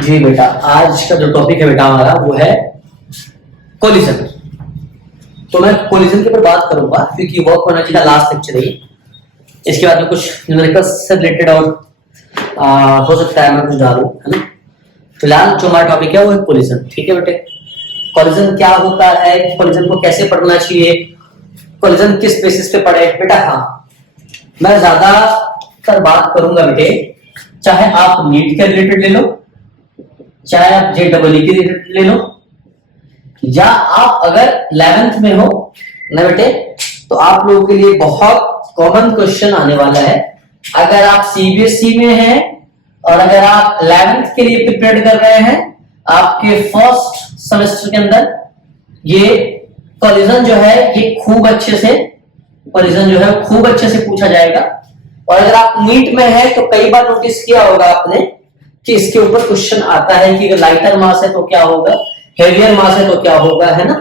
जी बेटा, आज का जो टॉपिक है बेटा हमारा वो है कोलिजन। तो मैं कोलिजन के ऊपर बात करूंगा क्योंकि वर्क होना चाहिए लास्ट लेक्चर है। इसके बाद में कुछ न्यूमेरिकल्स से रिलेटेड और हो सकता है मैं कुछ डालूं, है ना। फिलहाल जो हमारा टॉपिक है वो है कोलिजन। ठीक है बेटे, कोलिजन क्या होता है, कोलिजन को कैसे पढ़ना चाहिए, कोलिजन किस बेसिस पे पढ़े बेटा। हाँ, मैं ज्यादातर बात करूंगा बेटे, चाहे आप नीट के रिलेटेड ले लो, चाहे आप JEE के रिलेटेड ले लो, या आप अगर 11th में हो ना बेटे, तो आप लोगों के लिए बहुत कॉमन क्वेश्चन आने वाला है। अगर आप CBSE में हैं और अगर आप 11th के लिए प्रिपेयर कर रहे हैं, आपके फर्स्ट सेमेस्टर के अंदर ये कोलिजन जो है ये खूब अच्छे से पूछा जाएगा। और अगर आप नीट में है तो कई बार नोटिस किया होगा आपने कि इसके ऊपर क्वेश्चन आता है कि अगर लाइटर मास है तो क्या होगा, हेवियर मास है तो क्या होगा, है ना।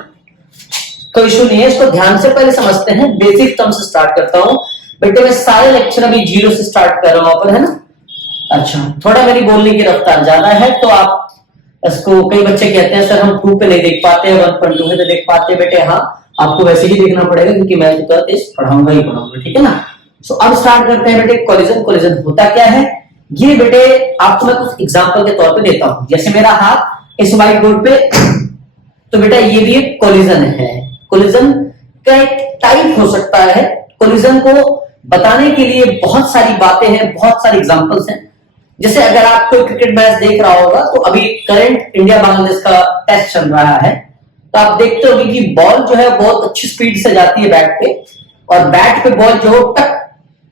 कोई इशू नहीं है, इसको ध्यान से पहले समझते हैं। बेसिक टर्म से स्टार्ट करता हूं बेटे, मैं सारे लेक्चर अभी 0 से स्टार्ट कर रहा हूं पर, है ना। अच्छा, थोड़ा मेरी बोलने की रफ्तार ज्यादा है तो आप इसको, कई बच्चे कहते हैं सर हम 2 पे नहीं देख पाते, 1.2 पे तो देख पाते। बेटे हाँ, आपको वैसे ही देखना पड़ेगा क्योंकि मैं तो तेज पढ़ाऊंगा ही पढ़ाऊंगा, ठीक है ना। सो अब स्टार्ट करते हैं बेटे, कोलिजन होता क्या है ये बेटे आपको मैं कुछ एग्जांपल के तौर पे देता हूं। जैसे मेरा हाथ इस व्हाइट बोर्ड पे, तो बेटा ये भी एक कोलिजन है। कोलिजन का एक टाइप हो सकता है। कोलिजन को बताने के लिए बहुत सारी बातें हैं, बहुत सारे एग्जांपल्स हैं। जैसे अगर आप कोई क्रिकेट मैच देख रहा होगा तो अभी करंट इंडिया बांग्लादेश का टेस्ट चल रहा है, तो आप देखते होंगे कि बॉल जो है बहुत अच्छी स्पीड से जाती है बैट पे, और बैट पे बॉल जो टक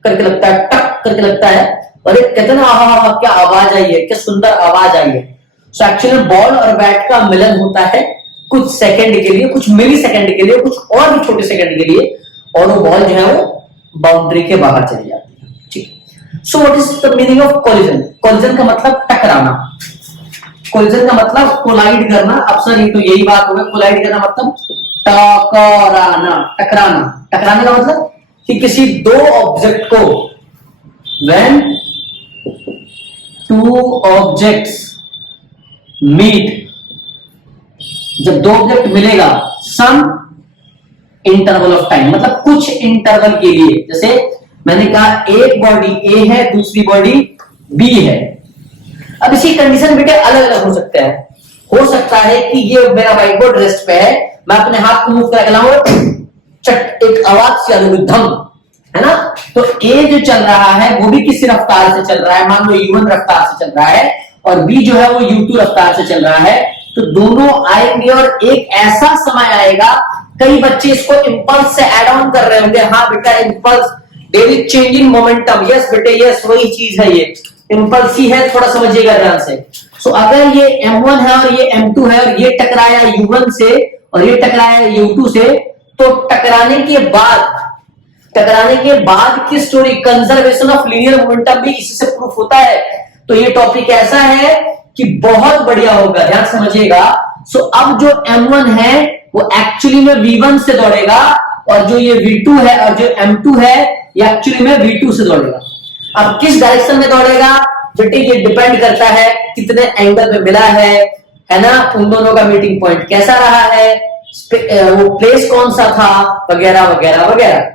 करके लगता है, टक करके लगता है, और एक कहते हैं ना आहा क्या आवाज आई है, क्या सुंदर आवाज आई है। सो एक्चुअली बॉल और बैट का मिलन होता है कुछ सेकंड के लिए, कुछ मिली सेकंड के लिए, कुछ और भी छोटे सेकंड के लिए, और वो बॉल जो है वो बाउंड्री के बाहर चली जाती है। ठीक। So what is the meaning of collision? Collision का मतलब टकराना, कोलिजन का मतलब कोलाइड करना। अब सर ये तो यही बात हो गई, कोलाइड करना मतलब टकराना, टकराने का मतलब कि किसी दो ऑब्जेक्ट को, when two objects meet, जब दो ऑब्जेक्ट मिलेगा सम इंटरवल ऑफ टाइम, मतलब कुछ इंटरवल के लिए। जैसे मैंने कहा एक बॉडी A है, दूसरी बॉडी B है। अब इसी कंडीशन बेटे अलग अलग हो सकते हैं। हो सकता है कि ये मेरा व्हाइट बोर्ड रेस्ट पे है, मैं अपने हाथ को मूव करके लाऊं, चट एक आवाज से आ जाएगी, धम, है ना। तो A जो चल रहा है वो भी किसी रफ्तार से चल रहा है, मान लो U1 रफ्तार से चल रहा है, और B जो है वो U2 रफ्तार से चल रहा है। तो दोनों आएंगे और एक ऐसा समय आएगा, कई बच्चे इसको इंपल्स से ऐड ऑन कर रहे होंगे। हाँ बेटा, impulse, there is change in momentum. Yes बेटे, यस वही चीज है, ये इंपल्स ही है, थोड़ा समझिएगा ध्यान से। सो अगर ये M1 है और ये M2 है और ये टकराया U1 से और ये टकराया U2 से, तो टकराने के बाद की story, conservation of linear momentum भी इससे प्रूफ होता है। तो ये टॉपिक ऐसा है कि बहुत बढ़िया होगा, ध्यान समझिएगा। सो अब जो M1 है वो एक्चुअली में V1 से दौड़ेगा, और जो ये V2 है और जो M2 है ये एक्चुअली में V2 से दौड़ेगा। अब किस डायरेक्शन में दौड़ेगा बेटे, ये डिपेंड करता है कितने एंगल में मिला है ना, उन दोनों का मीटिंग पॉइंट कैसा रहा है, वो प्लेस कौन सा था, वगैरह वगैरह वगैरह।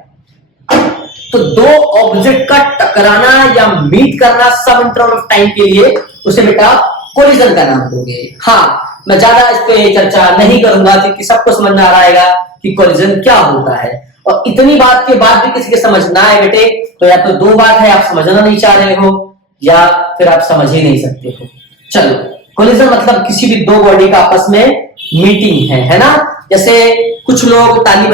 तो दो ऑब्जेक्ट का टकराना या मीट करना सब इंटरवल ऑफ टाइम के लिए, उसे बेटा कोलिजन का नाम दोगे। हाँ, मैं ज्यादा इस पे चर्चा नहीं करूंगा क्योंकि सबको समझ में आ रहेगा कि कोलिजन क्या होता है। और इतनी बात के बाद भी किसी के समझ ना आए बेटे, तो या तो दो बात है, आप समझना नहीं चाह रहे हो या फिर आप समझ ही नहीं सकते हो। चलो, कोलिजन मतलब किसी भी दो बॉडी का आपस में मीटिंग है ना। जैसे कुछ लोग ताली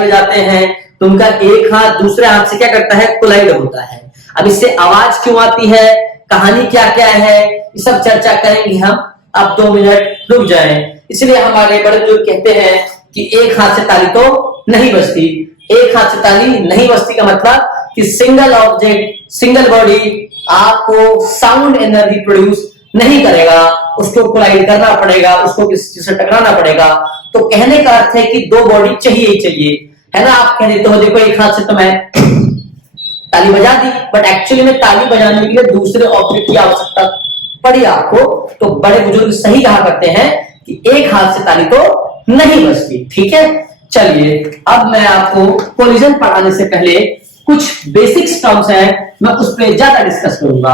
बजाते हैं, तो उनका एक हाथ दूसरे हाथ से क्या करता है, कोलाइड होता है। अब इससे आवाज क्यों आती है, कहानी क्या क्या है, ये सब चर्चा करेंगे हम। अब 2 मिनट रुक जाएं। इसलिए हमारे बड़े लोग कहते हैं कि एक हाथ से ताली तो नहीं बजती। एक हाथ से ताली नहीं बजती का मतलब कि सिंगल ऑब्जेक्ट, सिंगल बॉडी आपको साउंड एनर्जी प्रोड्यूस नहीं करेगा, उसको कोलाइड करना पड़ेगा, उसको किसी से टकराना पड़ेगा। तो कहने का अर्थ है कि दो बॉडी चाहिए ही चाहिए, है ना। आप कह देते हो देखो एक हाथ से तो मैं ताली बजा दी, बट एक्चुअली में ताली बजाने के लिए दूसरे ऑब्जेक्ट की आवश्यकता पड़ी आपको, तो बड़े बुजुर्ग सही कहा करते हैं कि एक हाथ से ताली तो नहीं बजती। ठीक है, चलिए अब मैं आपको कोलिजन पढ़ाने से पहले कुछ बेसिक्स टर्म्स हैं, मैं उस पर ज्यादा डिस्कस करूंगा।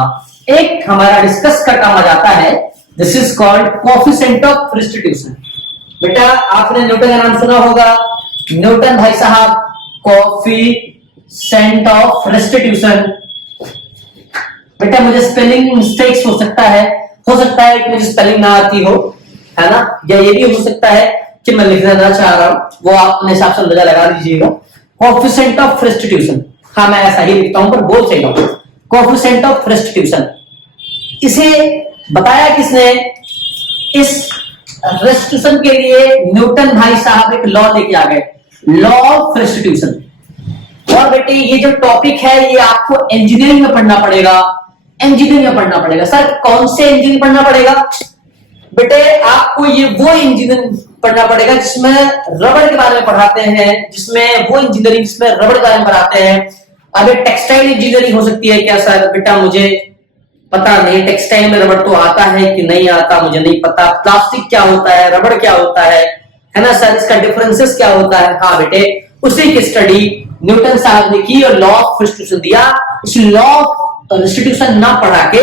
एक हमारा डिस्कस का काम आ जाता है, this is called coefficient of restitution. बेटा आपने न्यूटन का नाम सुना होगा, न्यूटन भाई साहब कोएफिशिएंट ऑफ रिस्टिट्यूशन। बेटा मुझे स्पेलिंग मिस्टेक्स हो सकता है कि मुझे स्पेलिंग ना आती हो, है ना, या ये भी हो सकता है कि मैं लिखना ना चाह रहा हूं, वो आप अपने हिसाब से अंदाजा लगा लीजिएगा। कोएफिशिएंट ऑफ रिस्टिट्यूशन, हाँ मैं ऐसा ही लिखता हूं पर बोल सही हूं, कोएफिशिएंट ऑफ रिस्टिट्यूशन। इसे बताया किसने? इस रिस्टिट्यूशन के लिए न्यूटन भाई साहब एक लॉ लेके आ गए, लॉ ऑफ रिस्टिट्यूशन। और बेटे ये जो टॉपिक है ये आपको इंजीनियरिंग में पढ़ना पड़ेगा, इंजीनियरिंग में पढ़ना पड़ेगा। सर कौन से इंजीनियरिंग पढ़ना पड़ेगा? बेटे आपको ये वो इंजीनियरिंग पढ़ना पड़ेगा जिसमें रबड़ के बारे में पढ़ाते हैं, जिसमें वो इंजीनियरिंग जिसमें रबड़ के बारे में पढ़ाते हैं। अब टेक्सटाइल इंजीनियरिंग हो सकती है क्या सर? बेटा मुझे पता नहीं, टेक्सटाइल में रबड़ तो आता है कि नहीं आता मुझे नहीं पता। प्लास्टिक क्या होता है, रबड़ क्या होता है ना सर, इसका डिफरेंसेस क्या होता है? हाँ बेटे उसी की स्टडी न्यूटन साहब ने की और लॉ ऑफ रिस्टिट्यूशन दिया। इस लॉ ऑफ रिस्टिट्यूशन ना पढ़ा के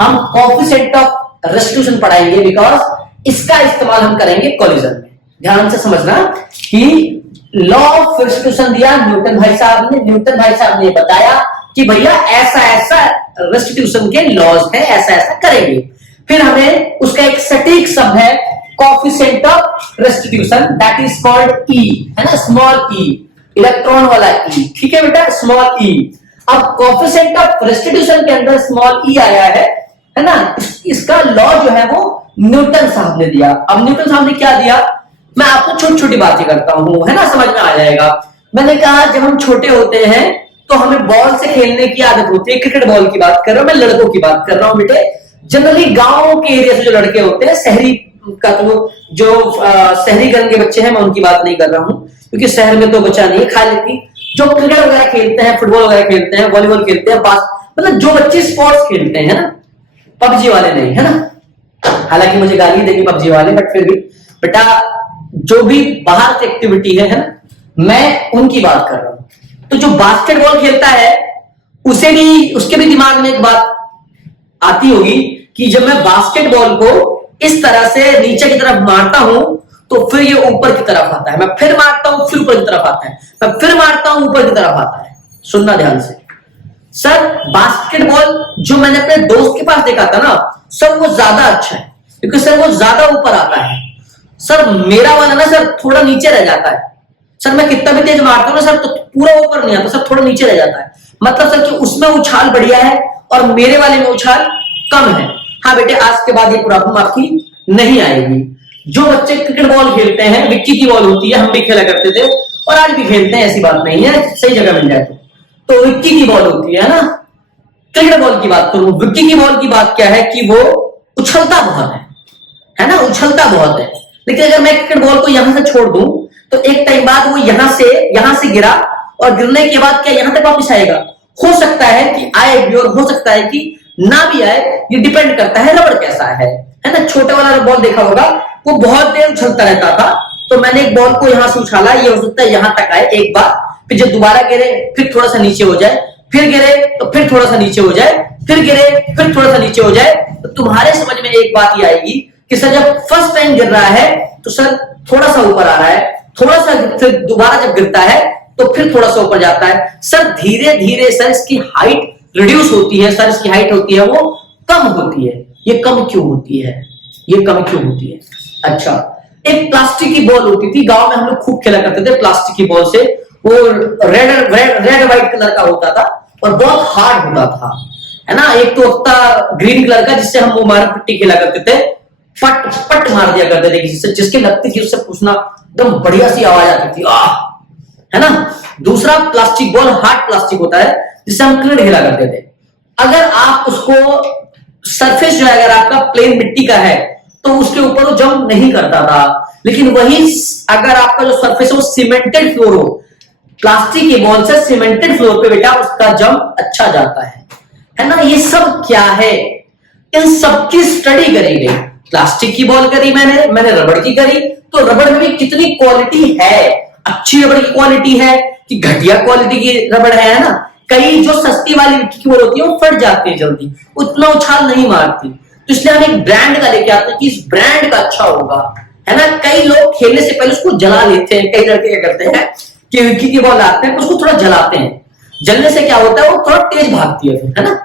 हम कोएफिशिएंट ऑफ रिस्टिट्यूशन पढ़ाएंगे, बिकॉज इसका इस्तेमाल हम करेंगे कोलिजन में। ध्यान से समझना कि लॉ ऑफ रिस्टिट्यूशन दिया न्यूटन भाई साहब ने। न्यूटन भाई साहब ने बताया कि भैया ऐसा ऐसा रिस्टिट्यूशन के लॉज हैं, ऐसा ऐसा करेंगे। फिर हमें उसका एक सटीक शब्द है coefficient of restitution, that is called ई, है ना, स्मॉल ई, इलेक्ट्रॉन वाला ई। ठीक है बेटा, स्मॉल ई। अब कोएफिशिएंट ऑफ रिस्टिट्यूशन के अंदर स्मॉल ई आया है ना, इसका लॉ जो है वो न्यूटन साहब ने दिया। अब न्यूटन साहब ने क्या दिया, मैं आपको छोटी छोटी बातें करता हूं, है ना, समझ में आ जाएगा। मैंने कहा जब हम छोटे होते हैं तो हमें बॉल से खेलने की आदत होती है, क्रिकेट बॉल की बात कर रहा हूं मैं, लड़कों की बात कर रहा हूं बेटे। जनरली गांव के एरिया से जो लड़के होते हैं, शहरी का तो जो शहरीकरण के बच्चे हैं मैं उनकी बात नहीं कर रहा हूं, क्योंकि शहर में तो बच्चा नहीं है। खाली जो क्रिकेट वगैरह खेलते हैं, फुटबॉल वगैरह खेलते हैं, वॉलीबॉल खेलते हैं, मतलब जो बच्चे स्पोर्ट्स खेलते हैं ना, पबजी वाले नहीं, है ना। हालांकि मुझे गाली देंगे पबजी वाले, बट फिर भी बेटा जो भी बाहर की एक्टिविटी है ना, मैं उनकी बात कर रहा हूं। तो जो बास्केटबॉल खेलता है उसके भी दिमाग में एक बात आती होगी कि जब मैं बास्केटबॉल को इस तरह से नीचे की तरफ मारता हूं तो फिर ये ऊपर की तरफ आता है, मैं फिर मारता हूं फिर ऊपर की तरफ आता है, मैं फिर मारता हूं ऊपर की तरफ आता है। सुनना ध्यान से सर, बास्केटबॉल जो मैंने अपने दोस्त के पास देखा था ना सर, वो ज्यादा अच्छा है, क्योंकि सर वो ज्यादा ऊपर आता है। सर मेरा वाला ना सर थोड़ा नीचे रह जाता है। सर मैं कितना भी तेज मारता हूं ना सर तो पूरा ऊपर नहीं आता, सर थोड़ा नीचे रह जाता है। मतलब सर कि उसमें उछाल बढ़िया है और मेरे वाले में उछाल कम है। हाँ बेटे आज के बाद ये प्रॉब्लम आपकी नहीं आएगी। जो बच्चे क्रिकेट बॉल खेलते हैं, विक्की की बॉल होती है, हम भी खेला करते थे और आज भी खेलते हैं, ऐसी बात नहीं है, सही जगह मिल जाए तो विक्की की बॉल होती है ना। क्रिकेट बॉल की बात करूं, विक्की की बॉल की बात क्या है कि वो उछलता बहुत है ना, उछलता बहुत है। लेकिन अगर मैं क्रिकेट बॉल को यहां से छोड़ दूं तो एक टाइम बाद वो यहां से गिरा और गिरने के बाद क्या यहां तक वापस आएगा? हो सकता है कि आए भी और हो सकता है कि ना भी आए, ये डिपेंड करता है रबड़ कैसा है ना। छोटा वाला बॉल देखा होगा, वो बहुत देर उछलता रहता था, तो मैंने एक बॉल को यहां से उछाला, ये हो सकता है यहां तक आए एक बार, फिर जब दोबारा गिरे फिर थोड़ा सा नीचे हो जाए, फिर गिरे तो फिर थोड़ा सा नीचे हो जाए, फिर गिरे फिर थोड़ा सा नीचे हो जाए। तो तुम्हारे समझ में एक बात ये आएगी कि सर जब फर्स्ट टाइम गिर रहा है तो सर थोड़ा सा ऊपर आ रहा है, थोड़ा सा, फिर दोबारा जब गिरता है तो फिर थोड़ा सा ऊपर जाता है। सर धीरे धीरे सर इसकी हाइट रिड्यूस होती है, सर इसकी हाइट होती है वो कम होती है। ये कम क्यों होती है? ये कम क्यों होती है? अच्छा, एक प्लास्टिक की बॉल होती थी, गांव में हम लोग खूब खेला करते थे प्लास्टिक की बॉल से। वो रेड व्हाइट कलर का होता था और बहुत हार्ड होता था, है ना। एक तो होता ग्रीन कलर का जिससे हम वो मार पट्टी खेला करते थे, पट पट मार दिया करते थे किसी से, जिसकी लगती थी उससे पूछना, एकदम बढ़िया सी आवाज आती थी, है ना। दूसरा प्लास्टिक बॉल हार्ड प्लास्टिक होता है जिससे हम क्रिकेट खेला करते थे। अगर आप उसको सरफेस जो है अगर आपका प्लेन मिट्टी का है तो उसके ऊपर वो जंप नहीं करता था, लेकिन वही अगर आपका जो सरफेस है वो सीमेंटेड फ्लोर हो, प्लास्टिक की बॉल से सीमेंटेड फ्लोर पे बेटा उसका जंप अच्छा जाता है ना। ये सब क्या है? इन सबकी स्टडी करी गई। प्लास्टिक की बॉल करी मैंने रबड़ की करी, तो रबड़ में भी कितनी क्वालिटी है, अच्छी रबड़ की क्वालिटी है कि घटिया क्वालिटी की रबड़ है ना। कई जो सस्ती वाली मिट्टी की बॉल होती है वो फट जाती है जल्दी, उतना उछाल नहीं मारती, तो इसलिए हम एक ब्रांड का लेके आते हैं कि इस ब्रांड का अच्छा होगा, है ना। कई लोग खेलने से पहले उसको जला लेते हैं, कई लड़के क्या करते हैं कि विक्की की बॉल आते हैं उसको थोड़ा जलाते हैं, जलने से क्या होता है वो थोड़ा तेज भागती है ना।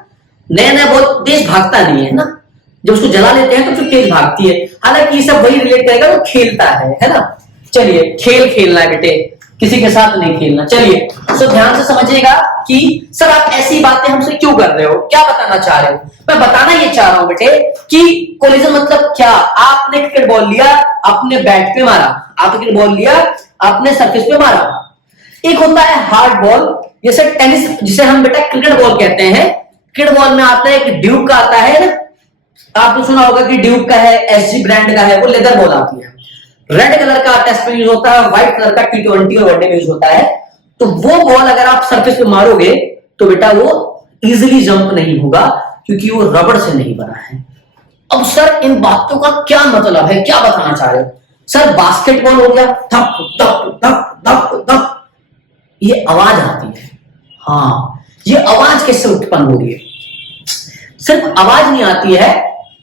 नया नया बहुत तेज भागता नहीं है ना, जब उसको जला लेते हैं तो फिर तेज भागती है। हालांकि ये सब वही रिलेट करेगा वो खेलता है ना। चलिए, खेल खेलना है बेटे, किसी के साथ नहीं खेलना। चलिए सो ध्यान से समझिएगा कि सर आप ऐसी बातें हमसे क्यों कर रहे हो, क्या बताना चाह रहे हो। मैं बताना ये चाह रहा हूं बेटे कि कोलिजन मतलब क्या। आपने क्रिकेट बॉल लिया, आपने बैट पे मारा, आपने क्रिकेट बॉल लिया, आपने सरफेस पे मारा। एक होता है हार्ड बॉल, जैसे टेनिस, जिसे हम बेटा क्रिकेट बॉल कहते हैं। क्रिकेट बॉल में आता है एक ड्यूक का आता है ना, आपने सुना होगा कि ड्यूक का है, एसजी ब्रांड का है, वो लेदर बॉल आती है। रेड कलर का टेस्ट में यूज होता है, व्हाइट कलर का T20 और वनडे में यूज होता है। तो वो बॉल अगर आप सरफेस पे मारोगे तो बेटा वो इजीली जंप नहीं होगा, क्योंकि वो रबड़ से नहीं बना है। अब सर इन बातों का क्या मतलब है, क्या बताना चाह रहे हो। सर बास्केटबॉल हो गया, धप धप धप धप धप, ये आवाज आती है। हाँ, ये आवाज कैसे उत्पन्न हो रही है। सिर्फ आवाज नहीं आती है,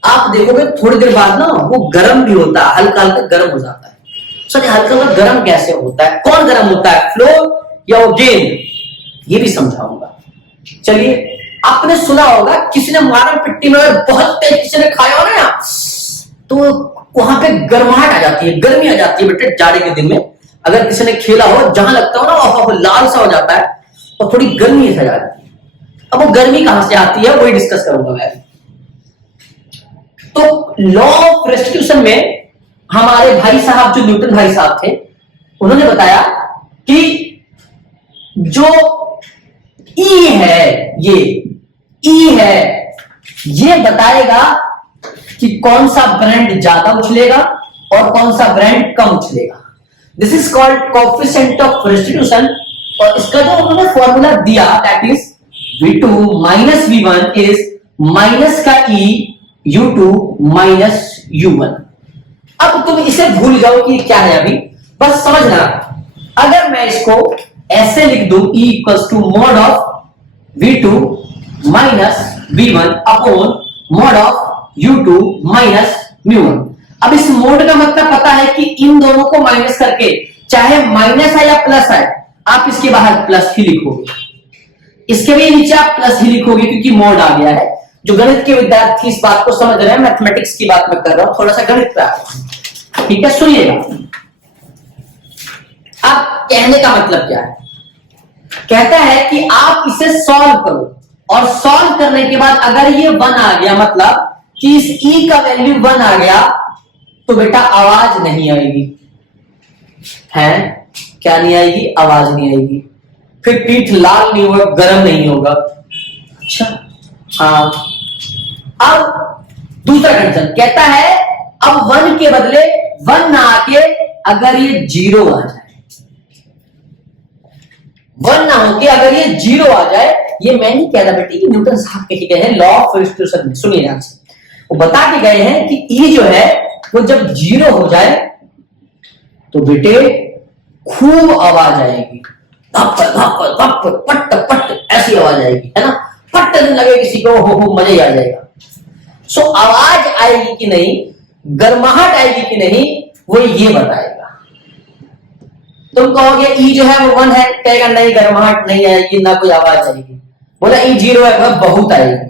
आप देखोगे थोड़ी देर बाद ना वो गर्म भी होता है, हल्का हल्का गर्म हो जाता है। सर हल्का हल्का गर्म कैसे होता है, कौन गर्म होता है, फ्लोर या वो गेंद, ये भी समझाऊंगा। चलिए, आपने सुना होगा किसी ने मारा पिट्टी में बहुत तेज किसी ने खाया हो ना, तो वहां पे गर्माहट आ जाती है, गर्मी आ जाती है बेटे। जाड़े के दिन में अगर किसी ने खेला हो, जहां लगता हो ना वो लाल सा हो जाता है और थोड़ी गर्मी सा जाती है। अब वो गर्मी कहां से आती है वही डिस्कस करूंगा मैं। तो लॉ ऑफ रेस्टिट्यूशन में हमारे भाई साहब जो न्यूटन भाई साहब थे, उन्होंने बताया कि जो ई है, ये बताएगा कि कौन सा ब्रांड ज्यादा उछलेगा और कौन सा ब्रांड कम उछलेगा। This is called coefficient of restitution. और इसका जो उन्होंने फॉर्मूला दिया, that is V2 minus V1 is minus का E U2 माइनस U1। अब तुम इसे भूल जाओ कि क्या है, अभी बस समझना। अगर मैं इसको ऐसे लिख दूं, E equals to mod of V2 minus V1 upon mod of U2 minus म्यू1। अब इस मोड का मतलब पता है कि इन दोनों को माइनस करके, चाहे माइनस है या प्लस है, आप इसके बाहर प्लस ही लिखोगे, इसके भी नीचे आप प्लस ही लिखोगे, क्योंकि मोड आ गया है। जो गणित के विद्यार्थी इस बात को समझ रहे हैं, मैथमेटिक्स की बात मैं कर रहा हूं, थोड़ा सा गणित पे आता हूं, ठीक है। सुनिएगा, अब कहने का मतलब क्या है। कहता है कि आप इसे सॉल्व करो, और सॉल्व करने के बाद अगर ये 1 आ गया, मतलब कि इस E का वैल्यू 1 आ गया, तो बेटा आवाज नहीं आएगी। है क्या नहीं आएगी, आवाज नहीं आएगी। फिर पीठ लाल नहीं होगा, गर्म नहीं होगा। अच्छा, हाँ। अब दूसरा कंडीशन कहता है, अब 1 के बदले 1 ना आके अगर ये 0 आ जाए, 1 ना होके अगर ये 0 आ जाए, ये मैं नहीं कह रहा बेटे, कि न्यूटन साहब कह के गए हैं लॉ ऑफ रेस्टिट्यूशन में। सुनिए ध्यान से, वो बता के गए हैं कि E जो है वो जब 0 हो जाए तो बेटे खूब आवाज आएगी, धप धप धप पट पट, ऐसी आवाज आएगी, है ना। पट लगे किसी को, हो मजा ही आ जाएगा। सो आवाज आएगी कि नहीं, गर्माहट आएगी कि नहीं, वो ये बताएगा। तुम कहोगे E जो है वो 1 है, कहेगा नहीं गर्माहट नहीं आएगी, ना कोई आवाज आएगी। बोला E 0 है, वह बहुत आएगी।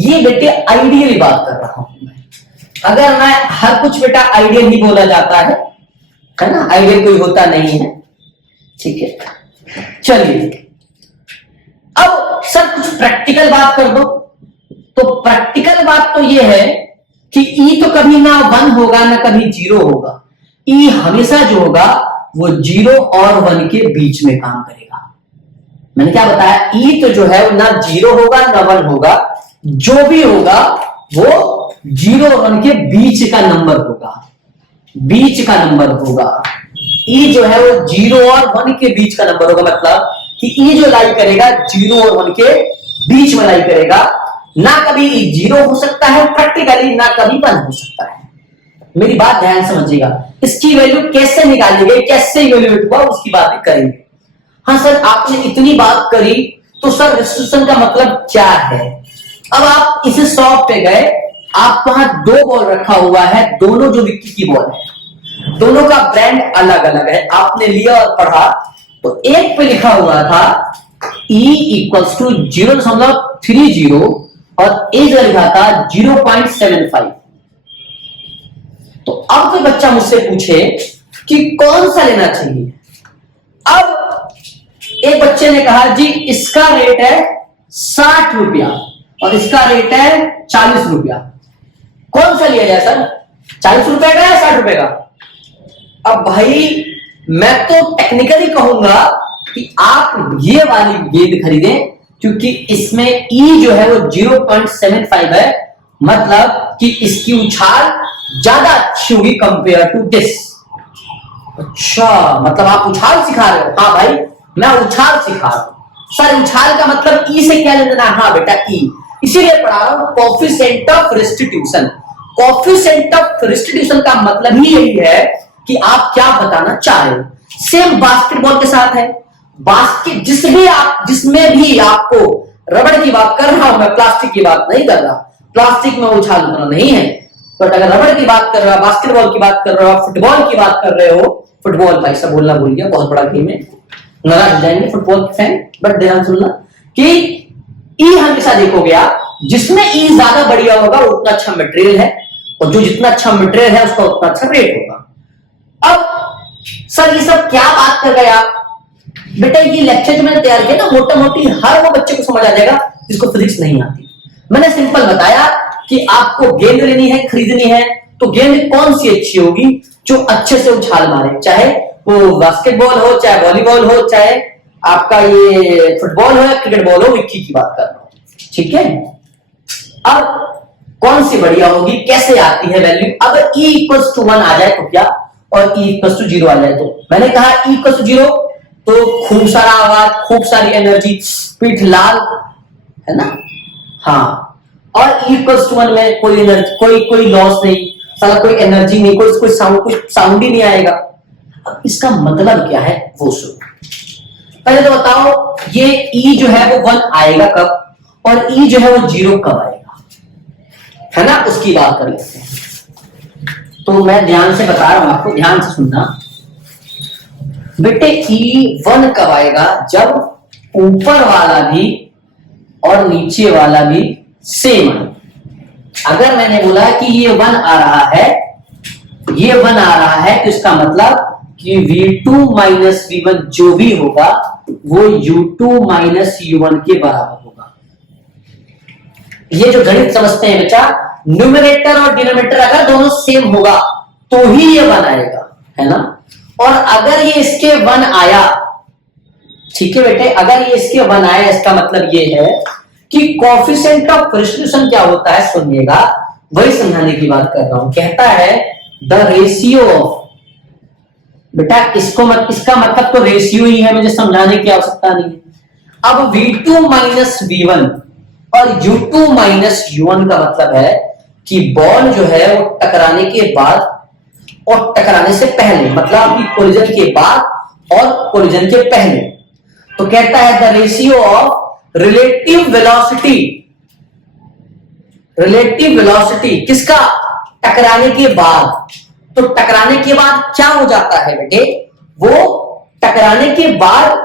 ये बेटे आइडियली बात कर रहा हूं मैं। अगर मैं हर कुछ बेटा आइडियल ही बोला जाता है ना, आइडियल कोई होता नहीं है, ठीक है। चलिए, अब सर कुछ प्रैक्टिकल बात कर दो। तो प्रैक्टिकल बात तो ये है कि E तो कभी ना 1 होगा ना कभी 0 होगा। E हमेशा जो होगा वो 0 और 1 के बीच में काम करेगा। मैंने क्या बताया, E तो जो है वो ना 0 होगा ना 1 होगा, जो भी होगा वो 0 और 1 के बीच का नंबर होगा, बीच का नंबर होगा। E जो है वो 0 और 1 के बीच का नंबर होगा, मतलब कि E जो लाई करेगा 0 और 1 के बीच में लाई करेगा। ना कभी जीरो हो सकता है प्रैक्टिकली, ना कभी 1 हो सकता है। मेरी बात ध्यान समझिएगा। इसकी वैल्यू कैसे निकाली गई, कैसे इवेल्युएट हुआ, उसकी बात भी करेंगे। हाँ सर, आपने इतनी बात करी तो सर रेस्टिट्यूशन का मतलब क्या है? अब आप इसे शॉप पे गए, आप वहां 2 बॉल रखा हुआ है, दोनों जो विक्की की बॉल है, दोनों का ब्रांड अलग अलग है। आपने लिया और पढ़ा तो एक पे लिखा हुआ था E इक्वल्स टू 0.30 और ए जो लिखा था 0.75। तो अब कोई बच्चा मुझसे पूछे कि कौन सा लेना चाहिए। अब एक बच्चे ने कहा जी इसका रेट है 60 रुपया और इसका रेट है 40 रुपया, कौन सा लिया जाए सर, 40 रुपए का या 60 रुपए का? अब भाई मैं तो टेक्निकली कहूंगा कि आप ये वाली गेंद खरीदें, क्योंकि इसमें E जो है वो 0.75 है, मतलब कि इसकी उछाल ज्यादा अच्छी होगी कंपेयर टू दिस। अच्छा, मतलब आप उछाल सिखा रहे हो? हाँ भाई, मैं उछाल सिखा रहा हूं। सर उछाल का मतलब E से क्या लेना? हाँ बेटा E, इसीलिए पढ़ा रहा हूं coefficient of restitution. Coefficient of restitution का मतलब ही यही है कि आप क्या बताना चाह रहे हो। सेम बास्केटबॉल के साथ है। बास्केट जिसमें भी आपको रबड़ की बात कर रहा हूं मैं, प्लास्टिक की बात नहीं कर रहा। प्लास्टिक में उछाल उतना नहीं है, बट अगर रबड़ की बात कर रहे हो, बास्केटबॉल की बात कर रहे हो, फुटबॉल की बात कर रहे हो, फुटबॉल भाई सब बोलना भूल गया, बहुत बड़ा गेम है, नाराज हो जाएंगे फुटबॉल के फैन, बट ध्यान सुनना कि ई हमेशा देखोगे आप, जिसमें ई ज्यादा बढ़िया होगा वो उतना अच्छा मटेरियल है, और जो जितना अच्छा मटेरियल है उसका उतना अच्छा रेट होगा। अब सर ये सब क्या बात कर रहे आप? बेटा ये लेक्चर जो मैंने तैयार किया ना, मोटा मोटी हर वो बच्चे को समझ आ जाएगा जिसको फिजिक्स नहीं आती। मैंने सिंपल बताया कि आपको गेंद लेनी है, खरीदनी है, तो गेंद कौन सी अच्छी होगी? जो अच्छे से उछाल मारे, चाहे वो बास्केटबॉल हो, चाहे वॉलीबॉल हो, चाहे आपका ये फुटबॉल हो या क्रिकेट बॉल हो, विक्की की बात कर रहा हूं, ठीक है। अब कौन सी बढ़िया होगी, कैसे आती है वैल्यू? अगर E इक्वल्स टू 1 आ जाए तो क्या, और E इक्वल्स टू 0 आ जाए तो? मैंने कहा E इक्वल्स टू 0 तो खूब सारा आवाज, खूब सारी एनर्जी, पीठ लाल, है ना? हाँ, और E इक्वल्स टू 1 में कोई एनर्जी, कोई लॉस नहीं, साला कोई एनर्जी नहीं, कोई साउंड ही नहीं आएगा। अब इसका मतलब क्या है वो सुनो। पहले तो बताओ ये E जो है वो 1 आएगा कब, और E जो है वो 0 कब आएगा, है ना? उसकी बात कर लेते हैं। तो मैं ध्यान से बता रहा हूं आपको, ध्यान से सुनना बेटे। E 1 कब आएगा? जब ऊपर वाला भी और नीचे वाला भी सेम है। अगर मैंने बोला कि ये 1 आ रहा है, ये 1 आ रहा है, तो इसका मतलब कि V2 माइनस V1 जो भी होगा वो U2 माइनस U1 के बराबर होगा। ये जो गणित समझते हैं बेटा, न्यूमरेटर और डिनोमिनेटर अगर दोनों सेम होगा तो ही ये 1 आएगा, है ना? और अगर ये इसके 1 आया, ठीक है बेटे, अगर ये इसके 1 आया, इसका मतलब ये है कि कोएफिशिएंट ऑफ रेस्टिट्यूशन क्या होता है, सुनिएगा, वही समझाने की बात कर रहा हूं। कहता है द रेशियो ऑफ, बेटा इसका मतलब तो रेशियो ही है, मुझे समझाने की आवश्यकता नहीं है। अब V2 माइनस V1 और U2 माइनस U1 का मतलब है कि बॉल जो है वो टकराने के बाद और टकराने से पहले, मतलब कि कोलिजन के बाद और कोलिजन के पहले। तो कहता है the ratio of relative velocity, relative velocity किसका? टकराने के बाद। तो टकराने के बाद क्या हो जाता है बेटे? वो टकराने के बाद,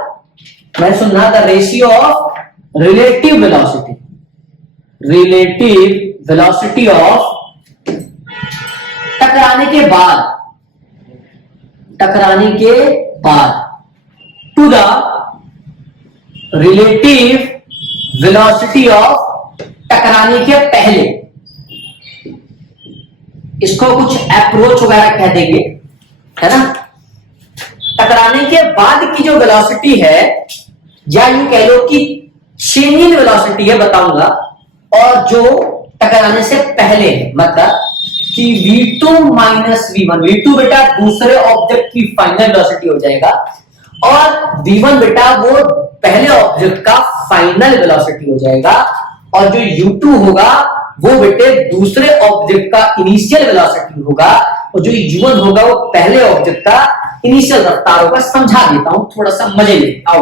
मैं सुनना, the ratio of relative velocity, relative velocity of टकराने के बाद, टकराने के बाद to the relative velocity of टकराने के पहले। इसको कुछ अप्रोच वगैरह कह देंगे, है ना? टकराने के बाद की जो वेलोसिटी है, या यूं कह लो कि चेंजिंग वेलोसिटी है, बताऊंगा। और जो टकराने से पहले है, मतलब कि V2 माइनस V1, V2 बेटा दूसरे ऑब्जेक्ट की फाइनल वेलोसिटी हो जाएगा, और V1 बेटा वो पहले ऑब्जेक्ट का फाइनल वेलोसिटी हो जाएगा। और जो u2 होगा वो बेटे दूसरे ऑब्जेक्ट का इनिशियल वेलोसिटी होगा, और जो u1 होगा वो पहले ऑब्जेक्ट का इनिशियल रफ्तार होगा। समझा देता हूं थोड़ा सा मजे में, आओ।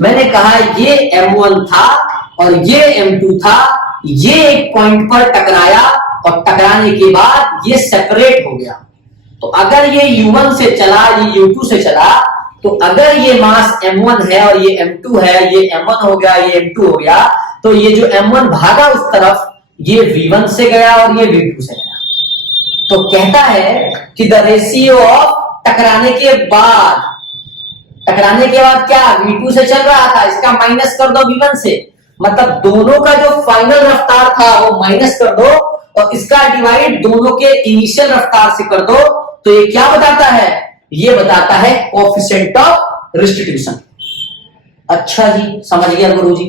मैंने कहा ये m1 था और ये m2 था, ये एक पॉइंट पर टकराया और टकराने के बाद ये सेपरेट हो गया। तो अगर ये u1 से चला, ये u2 से चला, तो अगर ये मास m1 है और ये m2 है, ये m1 हो गया, ये m2 हो गया, तो ये जो m1 भागा उस तरफ, ये v1 से गया और ये v2 से गया। तो कहता है कि द रेशियो ऑफ टकराने के बाद क्या v2 से चल रहा था, इसका माइनस कर दो v1 से, मतलब दोनों का जो फाइनल रफ्तार था वो माइनस कर दो और इसका डिवाइड दोनों के इनिशियल रफ्तार से कर दो। तो ये क्या बताता है? ये बताता है कोएफिशिएंट ऑफ रिस्टिट्यूशन। अच्छा जी, समझ गया गुरुजी।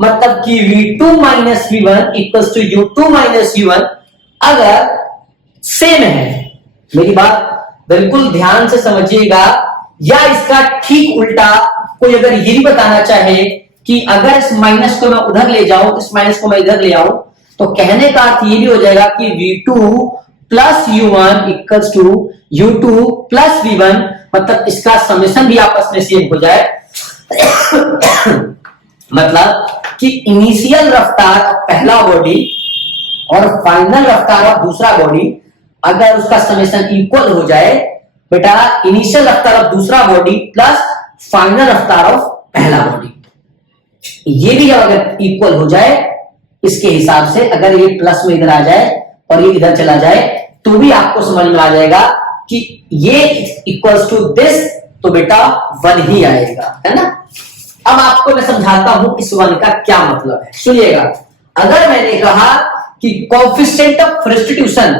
मतलब कि v2 minus v1 equals to u2 minus u1 अगर सेम है, मेरी बात बिल्कुल ध्यान से समझिएगा, या इसका ठीक उल्टा कोई अगर ये भी बताना चाहे कि अगर इस माइनस को मैं उधर ले जाऊं, इस माइनस को मैं इधर ले आऊं, तो कहने का अर्थ ये भी हो जाएगा कि v2 plus u1 equals to u2 plus v1, मतलब इसका समेशन भी आपस में सेम हो जाए। मतलब कि इनिशियल रफ्तार पहला बॉडी और फाइनल रफ्तार ऑफ दूसरा बॉडी, अगर उसका समेशन इक्वल हो जाए बेटा, इनिशियल रफ्तार ऑफ दूसरा बॉडी प्लस फाइनल रफ्तार ऑफ पहला बॉडी, ये भी अगर इक्वल हो जाए इसके हिसाब से, अगर ये प्लस में इधर आ जाए और ये इधर चला जाए, तो भी आपको समझ में आ जाएगा कि ये इक्वल्स टू दिस, तो बेटा 1 ही आएगा, है ना। अब आपको मैं समझाता हूं इस 1 का क्या मतलब है, सुनिएगा। अगर मैंने कहा कि कोएफिशिएंट ऑफ रिस्टिट्यूशन,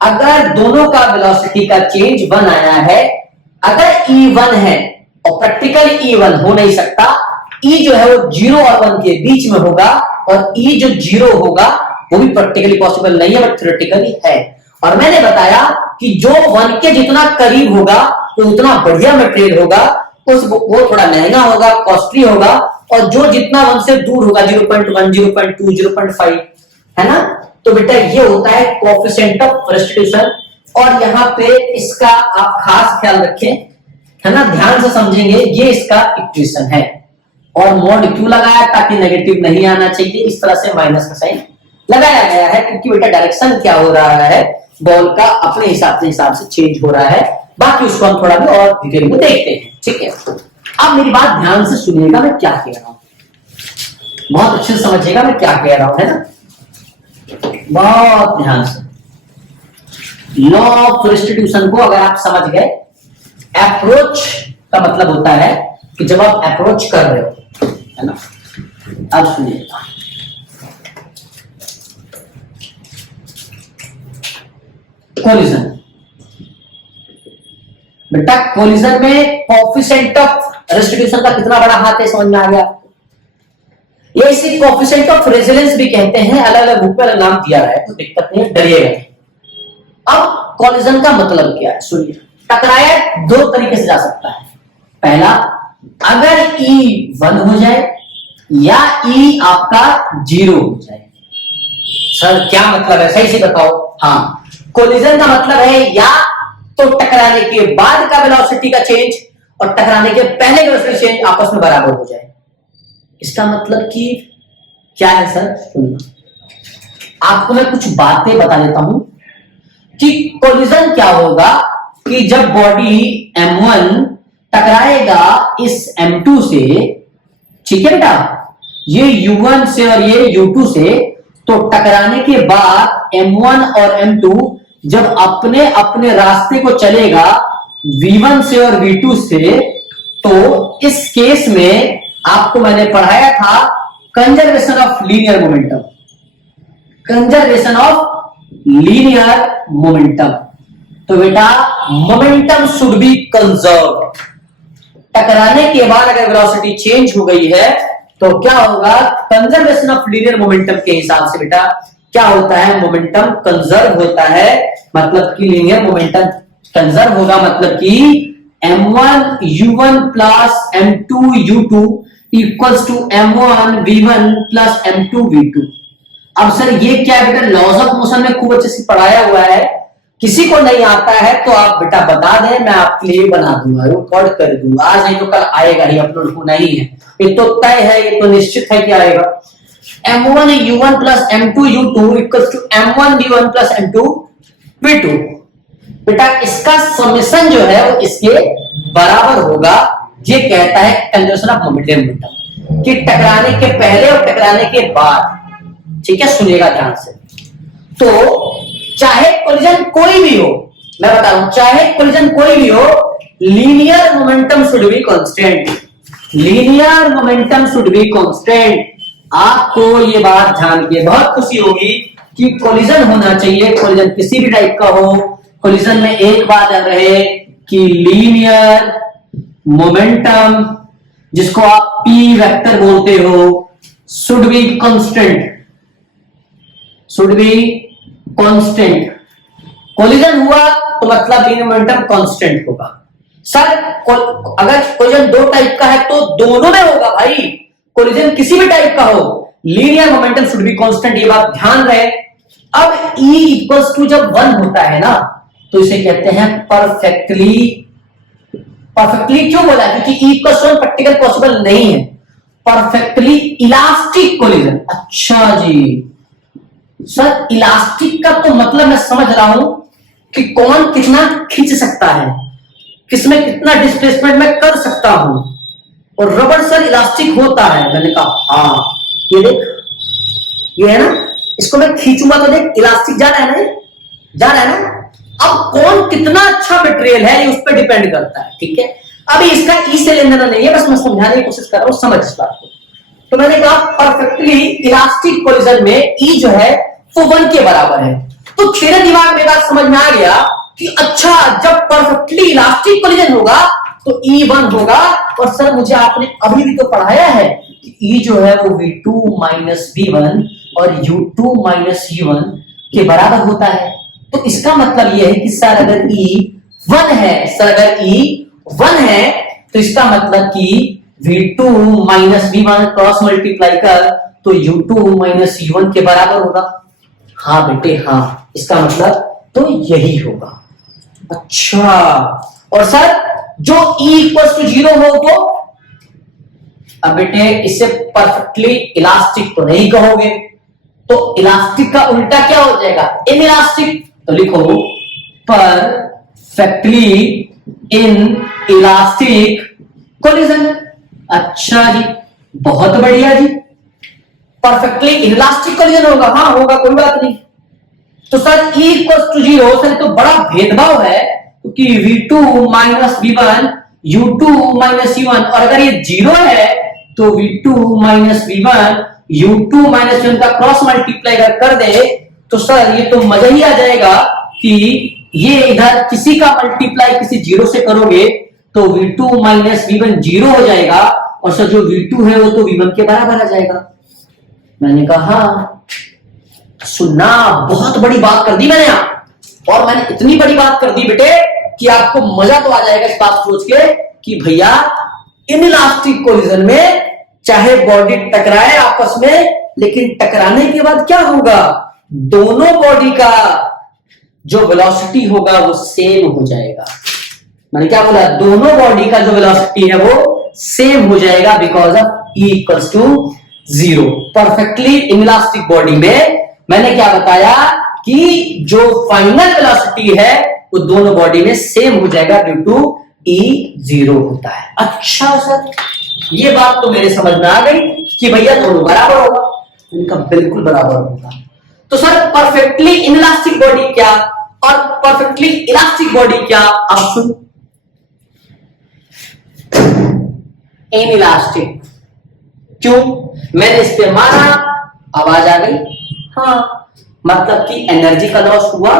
अगर दोनों का वेलोसिटी का चेंज 1 आया है, अगर E1 है, और प्रैक्टिकली E1 हो नहीं सकता, E जो है वो 0 और 1 के बीच में होगा, और E जो 0 होगा वो भी प्रैक्टिकली पॉसिबल नहीं है बट थ्योरेटिकली है। और मैंने बताया कि जो 1 के जितना करीब होगा तो उतना बढ़िया मटेरियल होगा, वो थोड़ा महंगा होगा, कॉस्टली होगा, और जो जितना 1 से दूर होगा 0.1, 0.2, 0.5, है ना। तो बेटा ये होता है कोएफिशिएंट ऑफ रिस्टिट्यूशन, और यहाँ पे इसका आप खास ख्याल रखें, है ना, ध्यान से समझेंगे। ये इसका इक्वेशन है, और मोड क्यों लगाया? ताकि नेगेटिव नहीं आना चाहिए, इस तरह से माइनस का साइन लगाया गया है, क्योंकि बेटा डायरेक्शन क्या हो रहा है, बॉल का अपने हिसाब से चेंज हो रहा है। बाकी उसको हम थोड़ा भी और डिटेल में देखते हैं, ठीक है। अब मेरी बात ध्यान से सुनिएगा, मैं क्या कह रहा हूं, बहुत अच्छे से समझिएगा मैं क्या कह रहा हूं, है ना, बहुत ध्यान से। लॉ ऑफ रिस्टिट्यूशन को अगर आप समझ गए, अप्रोच का मतलब होता है कि जब आप अप्रोच कर रहे हो, है ना। अब सुनिएगा, कोलिजन, बेटा कोलिजन में कोएफिशिएंट ऑफ रिस्टिट्यूशन का कितना बड़ा हाथ है, समझ में आ गया। ये इसे कोएफिशिएंट ऑफ रेजिलेंस भी कहते हैं, अलग अलग बुक पर नाम दिया है, तो दिक्कत नहीं है, डरिएगा। अब कोलिजन का मतलब क्या है, सुनिए। टकराया दो तरीके से जा सकता है। पहला, अगर E1 हो जाए या E आपका 0 हो जाए। सर क्या मतलब है, सही से बताओ। हाँ, कोलिजन का मतलब है या तो टकराने के बाद का वेलोसिटी का चेंज और टकराने के पहले वेलोसिटी चेंज आपस में बराबर हो जाए। इसका मतलब कि क्या है सर, सुनना। आपको मैं कुछ बातें बता देता हूं कि कोलिजन क्या होगा कि जब बॉडी M1 टकराएगा इस M2 से, ठीक है बेटा, ये U1 से और ये U2 से, तो टकराने के बाद M1 और M2 जब अपने अपने रास्ते को चलेगा V1 से और V2 से, तो इस केस में आपको मैंने पढ़ाया था conservation of linear momentum, conservation of linear momentum. तो बेटा मोमेंटम शुड बी कंजर्व। टकराने के बाद अगर वेलोसिटी चेंज हो गई है तो क्या होगा, कंजर्वेशन ऑफ लीनियर मोमेंटम के हिसाब से बेटा क्या होता है, मोमेंटम कंजर्व होता है। मतलब कि लीनियर मोमेंटम कंजर्व होगा, मतलब कि m1 u1 plus m2 u2 equals to m1 v1 plus m2 v2। अब सर ये क्या है बेटा, लॉज ऑफ मोशन में खूब अच्छे से पढ़ाया हुआ है, किसी को नहीं आता है तो आप बेटा बता दें, मैं आपके लिए बना दूंगा, रिकॉर्ड कर दूंगा, आज नहीं तो कल आएगा ही, अपलोड होना ही है, ये तो तय है, ये तो निश्चित है कि आएगा। m1 u1 plus m2 u2 equals to m1 v1 plus m2 v2। बेटा इसका समेशन जो है वो इसके बराबर होगा, ये कहता है कंजर्वेशन ऑफ मोमेंटम कि टकराने के पहले और टकराने के बाद। ठीक है, सुनिएगा ध्यान से। तो चाहे कोलिजन कोई भी हो, मैं बता रहा हूं, चाहे कोलिजन कोई भी हो, linear momentum should be constant, linear momentum should be constant. आपको ये बात जान के बहुत खुशी होगी कि कोलिजन होना चाहिए, कोलिजन किसी भी टाइप का हो, कोलिजन में एक बात याद रहे कि लीनियर मोमेंटम, जिसको आप पी वेक्टर बोलते हो, should be constant, should be constant. Collision हुआ तो मतलब लीनियर मोमेंटम कांस्टेंट होगा। सर अगर कोलिजन दो टाइप का है तो दोनों में होगा भाई, कोलिजन किसी भी टाइप का हो, linear momentum should be constant, ये बात ध्यान रहे। अब E इक्वल्स टू जब 1 होता है ना, तो इसे कहते हैं परफेक्टली, परफेक्टली क्यों बोला, क्योंकि E equals to practical possible नहीं है, परफेक्टली इलास्टिक कोलिजन। अच्छा जी सर, इलास्टिक का तो मतलब मैं समझ रहा हूं कि कौन कितना खींच सकता है, किसमें कितना डिस्प्लेसमेंट मैं कर सकता हूं, और रबड़ सर इलास्टिक होता है। मैंने कहा हाँ, ये देख, ये है ना, इसको मैं खींचूंगा तो देख इलास्टिक जा रहा है ना, जा रहा है ना। अब कौन कितना अच्छा मटेरियल है ये उस पर डिपेंड करता है। ठीक है, अभी इसका ई से लेना देना नहीं है, बस मैं समझाने की कोशिश कर रहा हूं, समझ इस बात को। तो मैंने कहा परफेक्टली इलास्टिक कोलिजन में ई जो है वो 1 के बराबर है। तो मेरे दिमाग में बात समझ में आ गया कि अच्छा, जब परफेक्टली इलास्टिक कोलिजन होगा तो ई 1 होगा। और सर मुझे आपने अभी भी तो पढ़ाया है कि ई जो है वो v2 माइनस v1 और u2 माइनस u1 के बराबर होता है। तो इसका मतलब यह है कि सर अगर ई 1 है, सर अगर ई 1 है तो इसका मतलब कि v2 minus v1 cross multiply कर तो u2 माइनस u1 के बराबर होगा। हाँ बेटे हाँ, इसका मतलब तो यही होगा। अच्छा, और सर जो E इक्वल्स टू 0 हो तो, अब बेटे इसे परफेक्टली इलास्टिक तो नहीं कहोगे, तो इलास्टिक का उल्टा क्या हो जाएगा, इनइलास्टिक। तो लिखो परफेक्टली इन इलास्टिक कोलिजन। अच्छा जी, बहुत बढ़िया जी, परफेक्टली इलास्टिक कोलिजन होगा। हाँ होगा, कोई बात नहीं। तो sir E equals to 0, sir तो बड़ा भेदभाव है क्योंकि v2 minus v1 u2 minus u1, और अगर ये 0 है तो v2 minus v1 u2 minus u1 का क्रॉस मल्टीप्लाई कर दे तो सर ये तो मजा ही आ जाएगा कि ये इधर किसी का मल्टीप्लाई किसी 0 से करोगे तो v2 माइनस v1 0 हो जाएगा, और सर जो v2 है वो तो v1 के बराबर आ जाएगा। मैंने कहा सुनना, बहुत बड़ी बात कर दी मैंने यहाँ, और मैंने इतनी बड़ी बात कर दी बेटे कि आपको मजा तो आ जाएगा इस बात सोच के कि भैया इनइलास्टिक कोलिजन में चाहे बॉडी टकराए आपस में, लेकिन टकराने के बाद क्या होगा, दोनों बॉडी का जो वेलोसिटी होगा वो सेम हो जाएगा। मैंने क्या बोला, दोनों बॉडी का जो वेलोसिटी है वो सेम हो जाएगा because of E equals to 0। Perfectly inelastic body में मैंने क्या बताया कि जो फाइनल वेलोसिटी है वो दोनोों बॉडी में सेम हो जाएगा ड्यू टू E 0 होता है। अच्छा सर, ये बात तो मेरे समझ में आ गई कि भैया दोनों बराबर होगा, इनका बिल्कुल बराबर होगा। तो सर परफेक्टली इनइलास्टिक बॉडी क्या और परफेक्टली इलास्टिक बॉडी क्या, आप सुन। इनइलास्टिक क्यों, मैंने इस पे मारा, आवाज आ गई, हाँ मतलब कि एनर्जी का लॉस हुआ।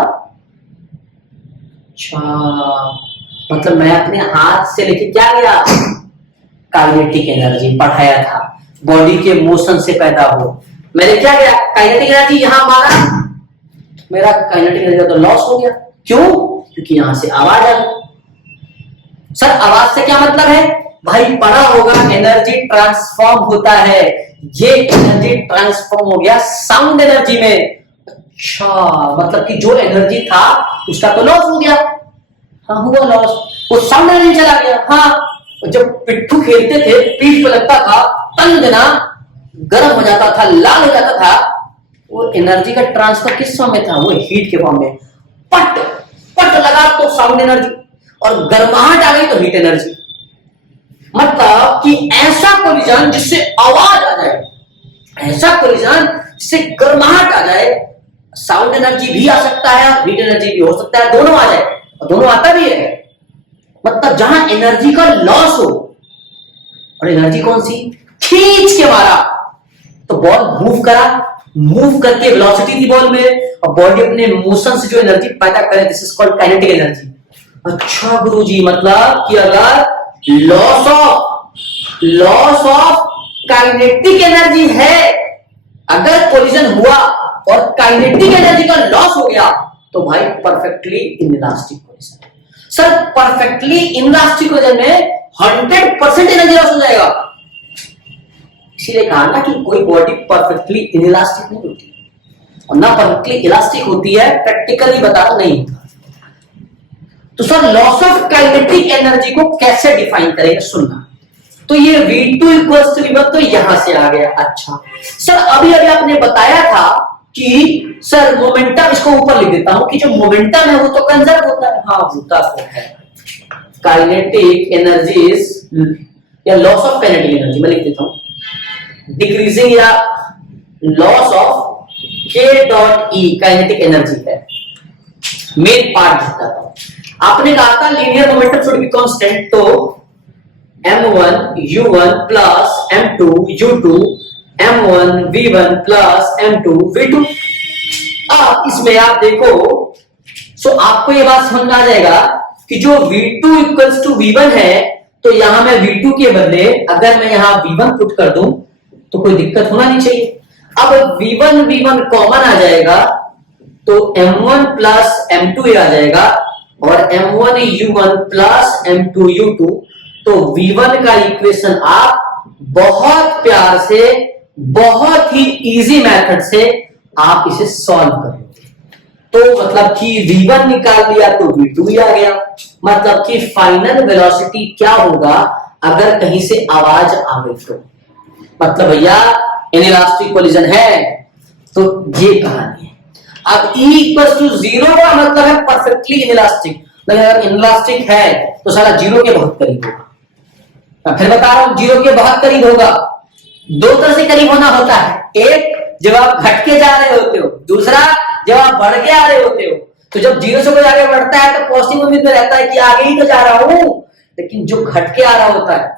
अच्छा, मतलब मैं अपने हाथ से लेके क्या गया, काइनेटिक एनर्जी पढ़ाया था, बॉडी के मोशन से पैदा हो, मैंने क्या किया, काइनेटिक एनर्जी यहां मारा, मेरा काइनेटिक एनर्जी तो लॉस हो गया। क्यों, क्योंकि यहां से आवाज आ गई। सर आवाज से क्या मतलब है, भाई पढ़ा होगा एनर्जी ट्रांसफॉर्म होता है, ये एनर्जी ट्रांसफॉर्म हो गया साउंड एनर्जी में। अच्छा, मतलब कि जो एनर्जी था उसका तो लॉस हो गया। हाँ हुआ लॉस, वो साउंड एनर्जी चला गया। हाँ, जब पिट्ठू खेलते थे पीठ पे लगता था, तन देना गर्म हो जाता था, लाल हो जाता था, वो एनर्जी का ट्रांसफर किस फॉर्म में था? वो हीट के फॉर्म में। पट पट लगा तो साउंड एनर्जी, और गर्माहट आ गई तो हीट एनर्जी। मतलब कि ऐसा कोलिजन जिससे आवाज आ जाए, ऐसा कोलिजन जिससे गर्माहट आ जाए, साउंड एनर्जी भी आ सकता है, हीट एनर्जी भी हो सकता है, दोनों आ जाए, और दोनों आता भी है। मतलब जहां एनर्जी का लॉस हो, और एनर्जी कौन सी? खींच के मारा तो बॉल मूव करा, मूव करके वेलोसिटी थी बॉल में, और बॉडी अपने मोशन से जो एनर्जी पैदा करे, this is called kinetic energy. अच्छा गुरुजी, मतलब कि अगर लॉस ऑफ काइनेटिक एनर्जी है, अगर कोलिजन हुआ और काइनेटिक एनर्जी का लॉस हो गया, तो भाई perfectly inelastic collision. Sir perfectly inelastic collision में 100% एनर्जी लॉस हो जाएगा। इसीलिए कहा ना कि कोई बॉडी परफेक्टली इनइलास्टिक नहीं होती, और ना परफेक्टली इलास्टिक होती है, प्रैक्टिकली बता नहीं होता। तो sir loss of kinetic energy को कैसे डिफाइन करेंगे, सुनना। तो ये V2 इक्वल्स टू V1 तो यहां से आ गया। अच्छा सर, अभी अभी आपने बताया था कि सर मोमेंटम, इसको ऊपर लिख देता हूं कि जो मोमेंटम है वो तो कंजर्व होता है। हाँ होता तो है। काइनेटिक एनर्जीज या लॉस ऑफ काइनेटिक एनर्जी मैं लिख देता हूं, डिक्रीजिंग या loss of K dot E kinetic energy है। मेन पार्ट लिखता था, आपने कहा था linear momentum should be constant, तो m1 u1 plus m2 u2 m1 v1 plus m2 v2। अब इसमें आप देखो, सो आपको ये बात समझ में आ जाएगा कि जो v2 इक्वल्स टू v1 है, तो यहां मैं v2 के बदले अगर मैं यहां v1 पुट कर दूं तो कोई दिक्कत होना नहीं चाहिए। अब v1 कॉमन आ जाएगा, तो m1 प्लस m2 आ जाएगा, और m1 u1 plus m2 u2। तो v1 का इक्वेशन आप बहुत प्यार से, बहुत ही इजी मेथड से आप इसे सॉल्व करोगे, तो मतलब कि v1 निकाल लिया तो v2 भी आ गया। मतलब कि फाइनल वेलोसिटी क्या होगा अगर कहीं से आवाज आ गई तो, मतलब भैया इनइलास्टिक कोलिजन है, तो ये कहानी है। अब E इक्वल्स टू 0 का मतलब है परफेक्टली इनइलास्टिक, अगर इनइलास्टिक है तो सारा जीरो के बहुत करीब होगा। मैं फिर बता रहा हूं, जीरो के बहुत करीब होगा। दो तरह से करीब होना होता है, एक जब आप घट के जा रहे होते हो, दूसरा जब आप बढ़ के आ रहे होते हो। तो जब जीरो से कोई आगे बढ़ता है तो पॉजिटिव उम्मीद में रहता है कि आगे ही तो जा रहा हूं, लेकिन जो घट के आ रहा होता है,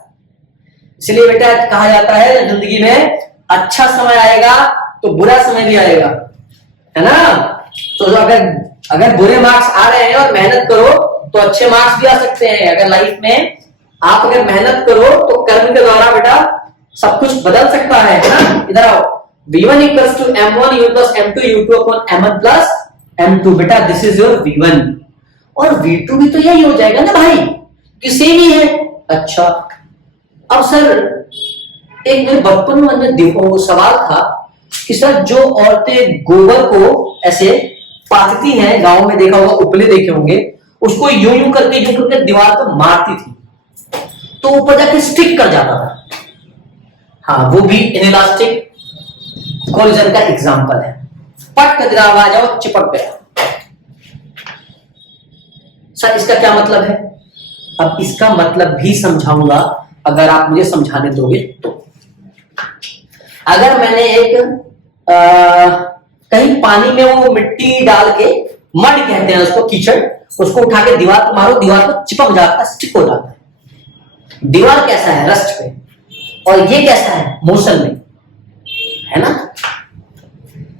इसलिए बेटा कहा जाता है जिंदगी में अच्छा समय आएगा तो बुरा समय भी आएगा, है ना। तो अगर बुरे मार्क्स आ रहे हैं और मेहनत करो तो अच्छे मार्क्स भी आ सकते हैं। अगर लाइफ में आप अगर मेहनत करो तो कर्म के द्वारा बेटा सब कुछ बदल सकता है ना। इधर आओ, v1 equals to m1 u plus m2 u2 upon m1 plus m2। बेटा दिस इज योर v1, और v2 भी तो यही हो जाएगा ना भाई, कि सेम ही है। अच्छा अब सर एक मेरे बचपन में मैंने देखो सवाल था कि सर जो औरतें गोबर को ऐसे पाथती हैं, गांव में देखा होगा, उपले देखे होंगे, उसको यूं करके दीवार पर मारती थी तो ऊपर जाके स्टिक कर जाता था। हाँ वो भी इनइलास्टिक कोलिजन का एग्जांपल है। पट कर आ जाओ, चिपक गया। सर इसका क्या मतलब है? अब इसका मतलब भी समझाऊंगा अगर आप मुझे समझाने दोगे तो। अगर मैंने एक कहीं पानी में वो मिट्टी डाल के, मड कहते हैं उसको, कीचड़, उसको उठा के दीवार पर मारो, दीवार पर चिपक जाता है, स्टिक हो जाता है। दीवार कैसा है? रस्ट पे, और ये कैसा है? मोशन में, है ना।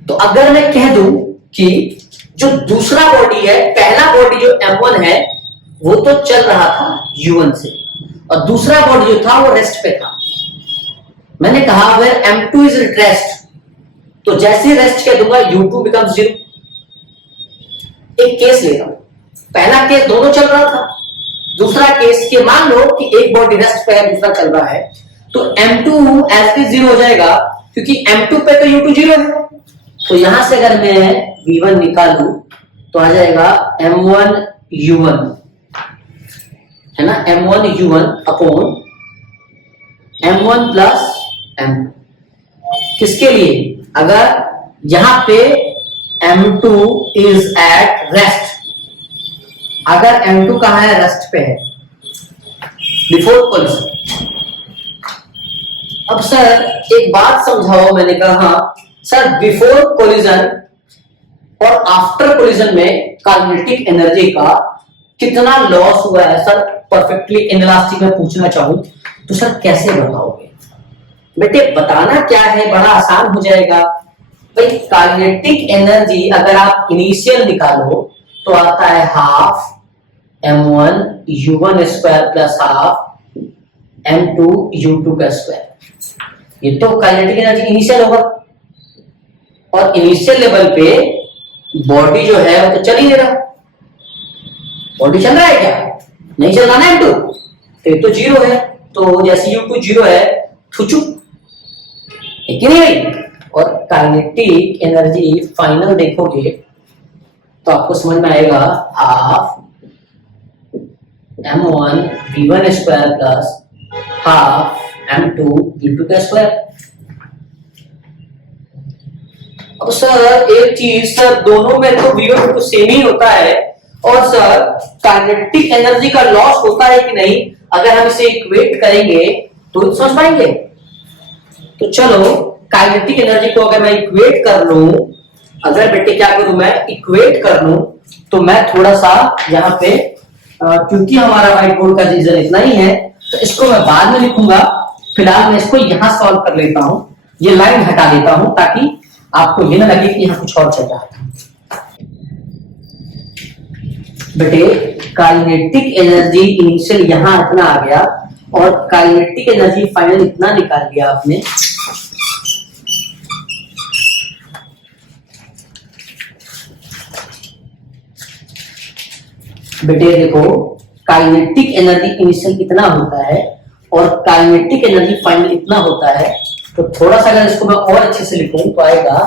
तो अगर मैं कह दूं कि जो दूसरा बॉडी है, पहला बॉडी जो m1 है वो तो चल रहा था u1 से, और दूसरा बॉडी जो था वो रेस्ट पे था। मैंने कहा अगर m2 इज रेस्ट, तो जैसे रेस्ट कह दूंगा u2 बिकम्स 0। एक केस लेता हूं, पहला केस दोनों चल रहा था, दूसरा केस कि मान लो कि एक बॉडी रेस्ट पे है, दूसरा चल रहा है, तो M2 एज इट जीरो हो जाएगा क्योंकि M2 पे तो U2 जीरो है। तो यहां से अगर मैं V1 निकालू तो आ जाएगा M1 U1, है ना, M1 U1 upon M1 plus M2। किसके लिए? अगर यहां पे M2 इज एट रेस्ट, अगर M2 कहां है? रेस्ट पे है, बिफोर कोलिजन। अब सर एक बात समझाओ, मैंने कहा सर बिफोर कोलिजन और आफ्टर कोलिजन में काइनेटिक एनर्जी का कितना लॉस हुआ है सर, परफेक्टली इनलास्टिक में पूछना चाहूं तो सर कैसे बताओगे? बेटे बताना क्या है, बड़ा आसान हो जाएगा भाई। काइनेटिक एनर्जी अगर आप इनिशियल निकालो तो आता है half M1 U1 square plus half M2 U2 का स्क्वायर। ये तो काइनेटिक एनर्जी इनिशियल होगा, और इनिशियल लेवल पे बॉडी जो है वो तो चल ही नहीं रहा। बॉडी चल रहा है क्या? नहीं चल रहा ना M2, तो ये तो जीरो है, तो जैसे U2 जीरो है थुचु, है कि नहीं? और काइनेटिक एनर्जी फाइनल देखोगे तो आपको समझ में आएगा half M1 V1 square plus half M2 V2 का स्क्वायर। अब सर एक चीज, सर दोनों में तो V1 V2 सेम ही होता है, और सर काइनेटिक एनर्जी का लॉस होता है कि नहीं? अगर हम इसे इक्वेट करेंगे तो समझ पाएंगे। तो चलो काइनेटिक एनर्जी को अगर मैं इक्वेट कर लूं, अगर बेटे क्या करूं मैं इक्वेट कर लूं, तो मैं थोड़ा सा यहाँ पे क्योंकि हमारा व्हाइट बोर्ड का रीजन इतना ही है तो इसको मैं बाद में लिखूंगा। फिलहाल मैं इसको यहां सॉल्व कर लेता हूं, ये लाइन हटा देता हूं ताकि आपको ये ना लगे कि यहां कुछ और चल रहा है। बेटे काइनेटिक एनर्जी इनिशियल यहां इतना आ गया और काइनेटिक एनर्जी फाइनल इतना निकाल दिया आपने। बेटे देखो काइनेटिक एनर्जी इनिशियल इतना होता है और काइनेटिक एनर्जी फाइनल इतना होता है, तो थोड़ा सा अगर इसको मैं और अच्छे से लिखूं तो आएगा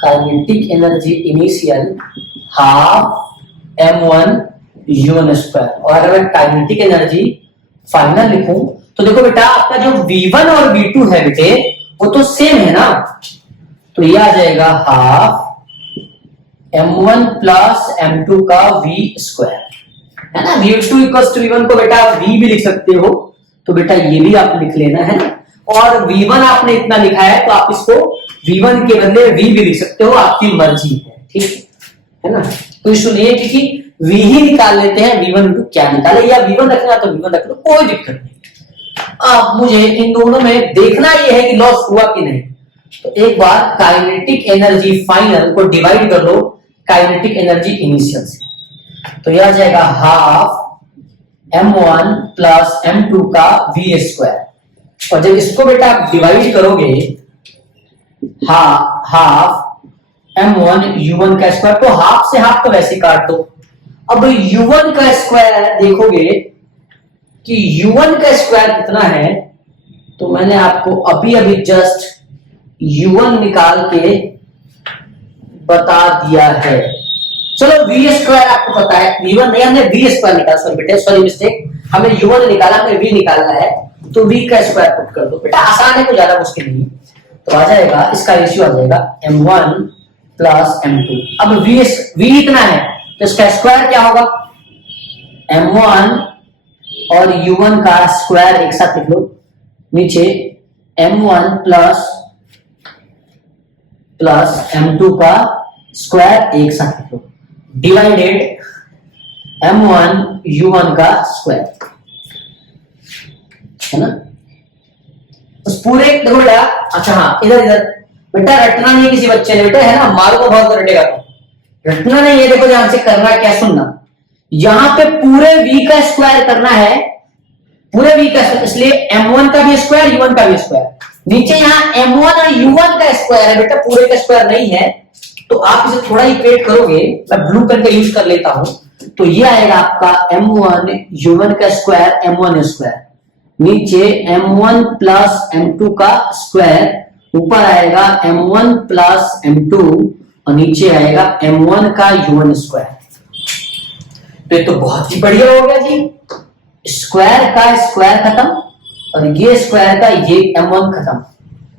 kinetic energy initial half M1 U1 square, और अगर मैं काइनेटिक एनर्जी फाइनल लिखूं तो देखो बेटा आपका जो V1 और V2 है बेटे वो तो सेम है ना, तो ये आ जाएगा हाफ M1 प्लस M2 का V स्क्वायर, है ना। V2 इक्वल्स टू V1 को बेटा आप V भी लिख सकते हो, तो बेटा ये भी आप लिख लेना है ना। और V1 आपने इतना लिखा है तो आप इसको V1 के बदले V भी लिख सकते हो, आपकी मर्जी है, ठीक है ना। तो इशू नहीं है, क्योंकि V ही निकाल लेते हैं, V1 क्या निकाले, या V1 रखना तो V1 रख लो, कोई दिक्कत नहीं। अब मुझे इन दोनों में देखना यह है कि लॉस हुआ कि नहीं। तो एक बार काइनेटिक एनर्जी फाइनल को डिवाइड कर लो काइनेटिक एनर्जी इनिशियल से, तो यह आ जाएगा हाफ M1 प्लस M2 का V स्क्वायर, और जब इसको बेटा आप डिवाइड करोगे हाफ M1 U1 का स्क्वायर, तो हाफ से हाफ तो वैसे काट दो। अब U1 का स्क्वायर देखोगे कि U1 का स्क्वायर कितना है, तो मैंने आपको अभी अभी जस्ट U1 निकाल के बता दिया है। चलो V स्क्वायर आपको पता है, V1 नहीं हमने V स्क्वायर निकाला, सॉरी बेटे सॉरी मिस्टेक, हमने U1 निकाला, हमने V निकालना है, तो V का स्क्वायर पुट कर दो बेटा, आसान है, कोई ज्यादा मुश्किल नहीं। तो आ जाएगा इसका रेशियो आ जाएगा M1 प्लस M2। अब V इतना है तो इसका स्क्वायर क्या होगा, M1 और U1 का स्क्वायर एक साथ लिख लो, नीचे M1 प्लस M2 का स्क्वायर एक साथ लिख लो, डिवाइडेड M1 U1 का स्क्वायर, है ना। उस पूरे देखो बेटा, अच्छा हाँ इधर बेटा रटना नहीं किसी बच्चे ने, बेटा है ना, मारो तो बहुत रटेगा, रटना नहीं है। देखो ध्यान से करना क्या, सुनना, यहां पे पूरे V का स्क्वायर करना है, पूरे V का स्क्वायर, इसलिए M1 का भी स्क्वायर U1 का भी स्क्वायर, नीचे यहाँ M1 और U1 का स्क्वायर है बेटा, पूरे का स्क्वायर नहीं है, तो आप इसे थोड़ा इक्वेट करोगे, मैं ब्लू पेन का यूज कर लेता हूं, तो ये आएगा आपका m1 u1 का स्क्वायर m1 स्क्वायर, नीचे m1 प्लस m2 का स्क्वायर, ऊपर आएगा m1 प्लस m2 और नीचे आएगा m1 का u1 स्क्वायर। तो ये तो बहुत ही बढ़िया हो गया जी, स्क्वायर का स्क्वायर खत्म और ये स्क्वायर का ये m1 खत्म,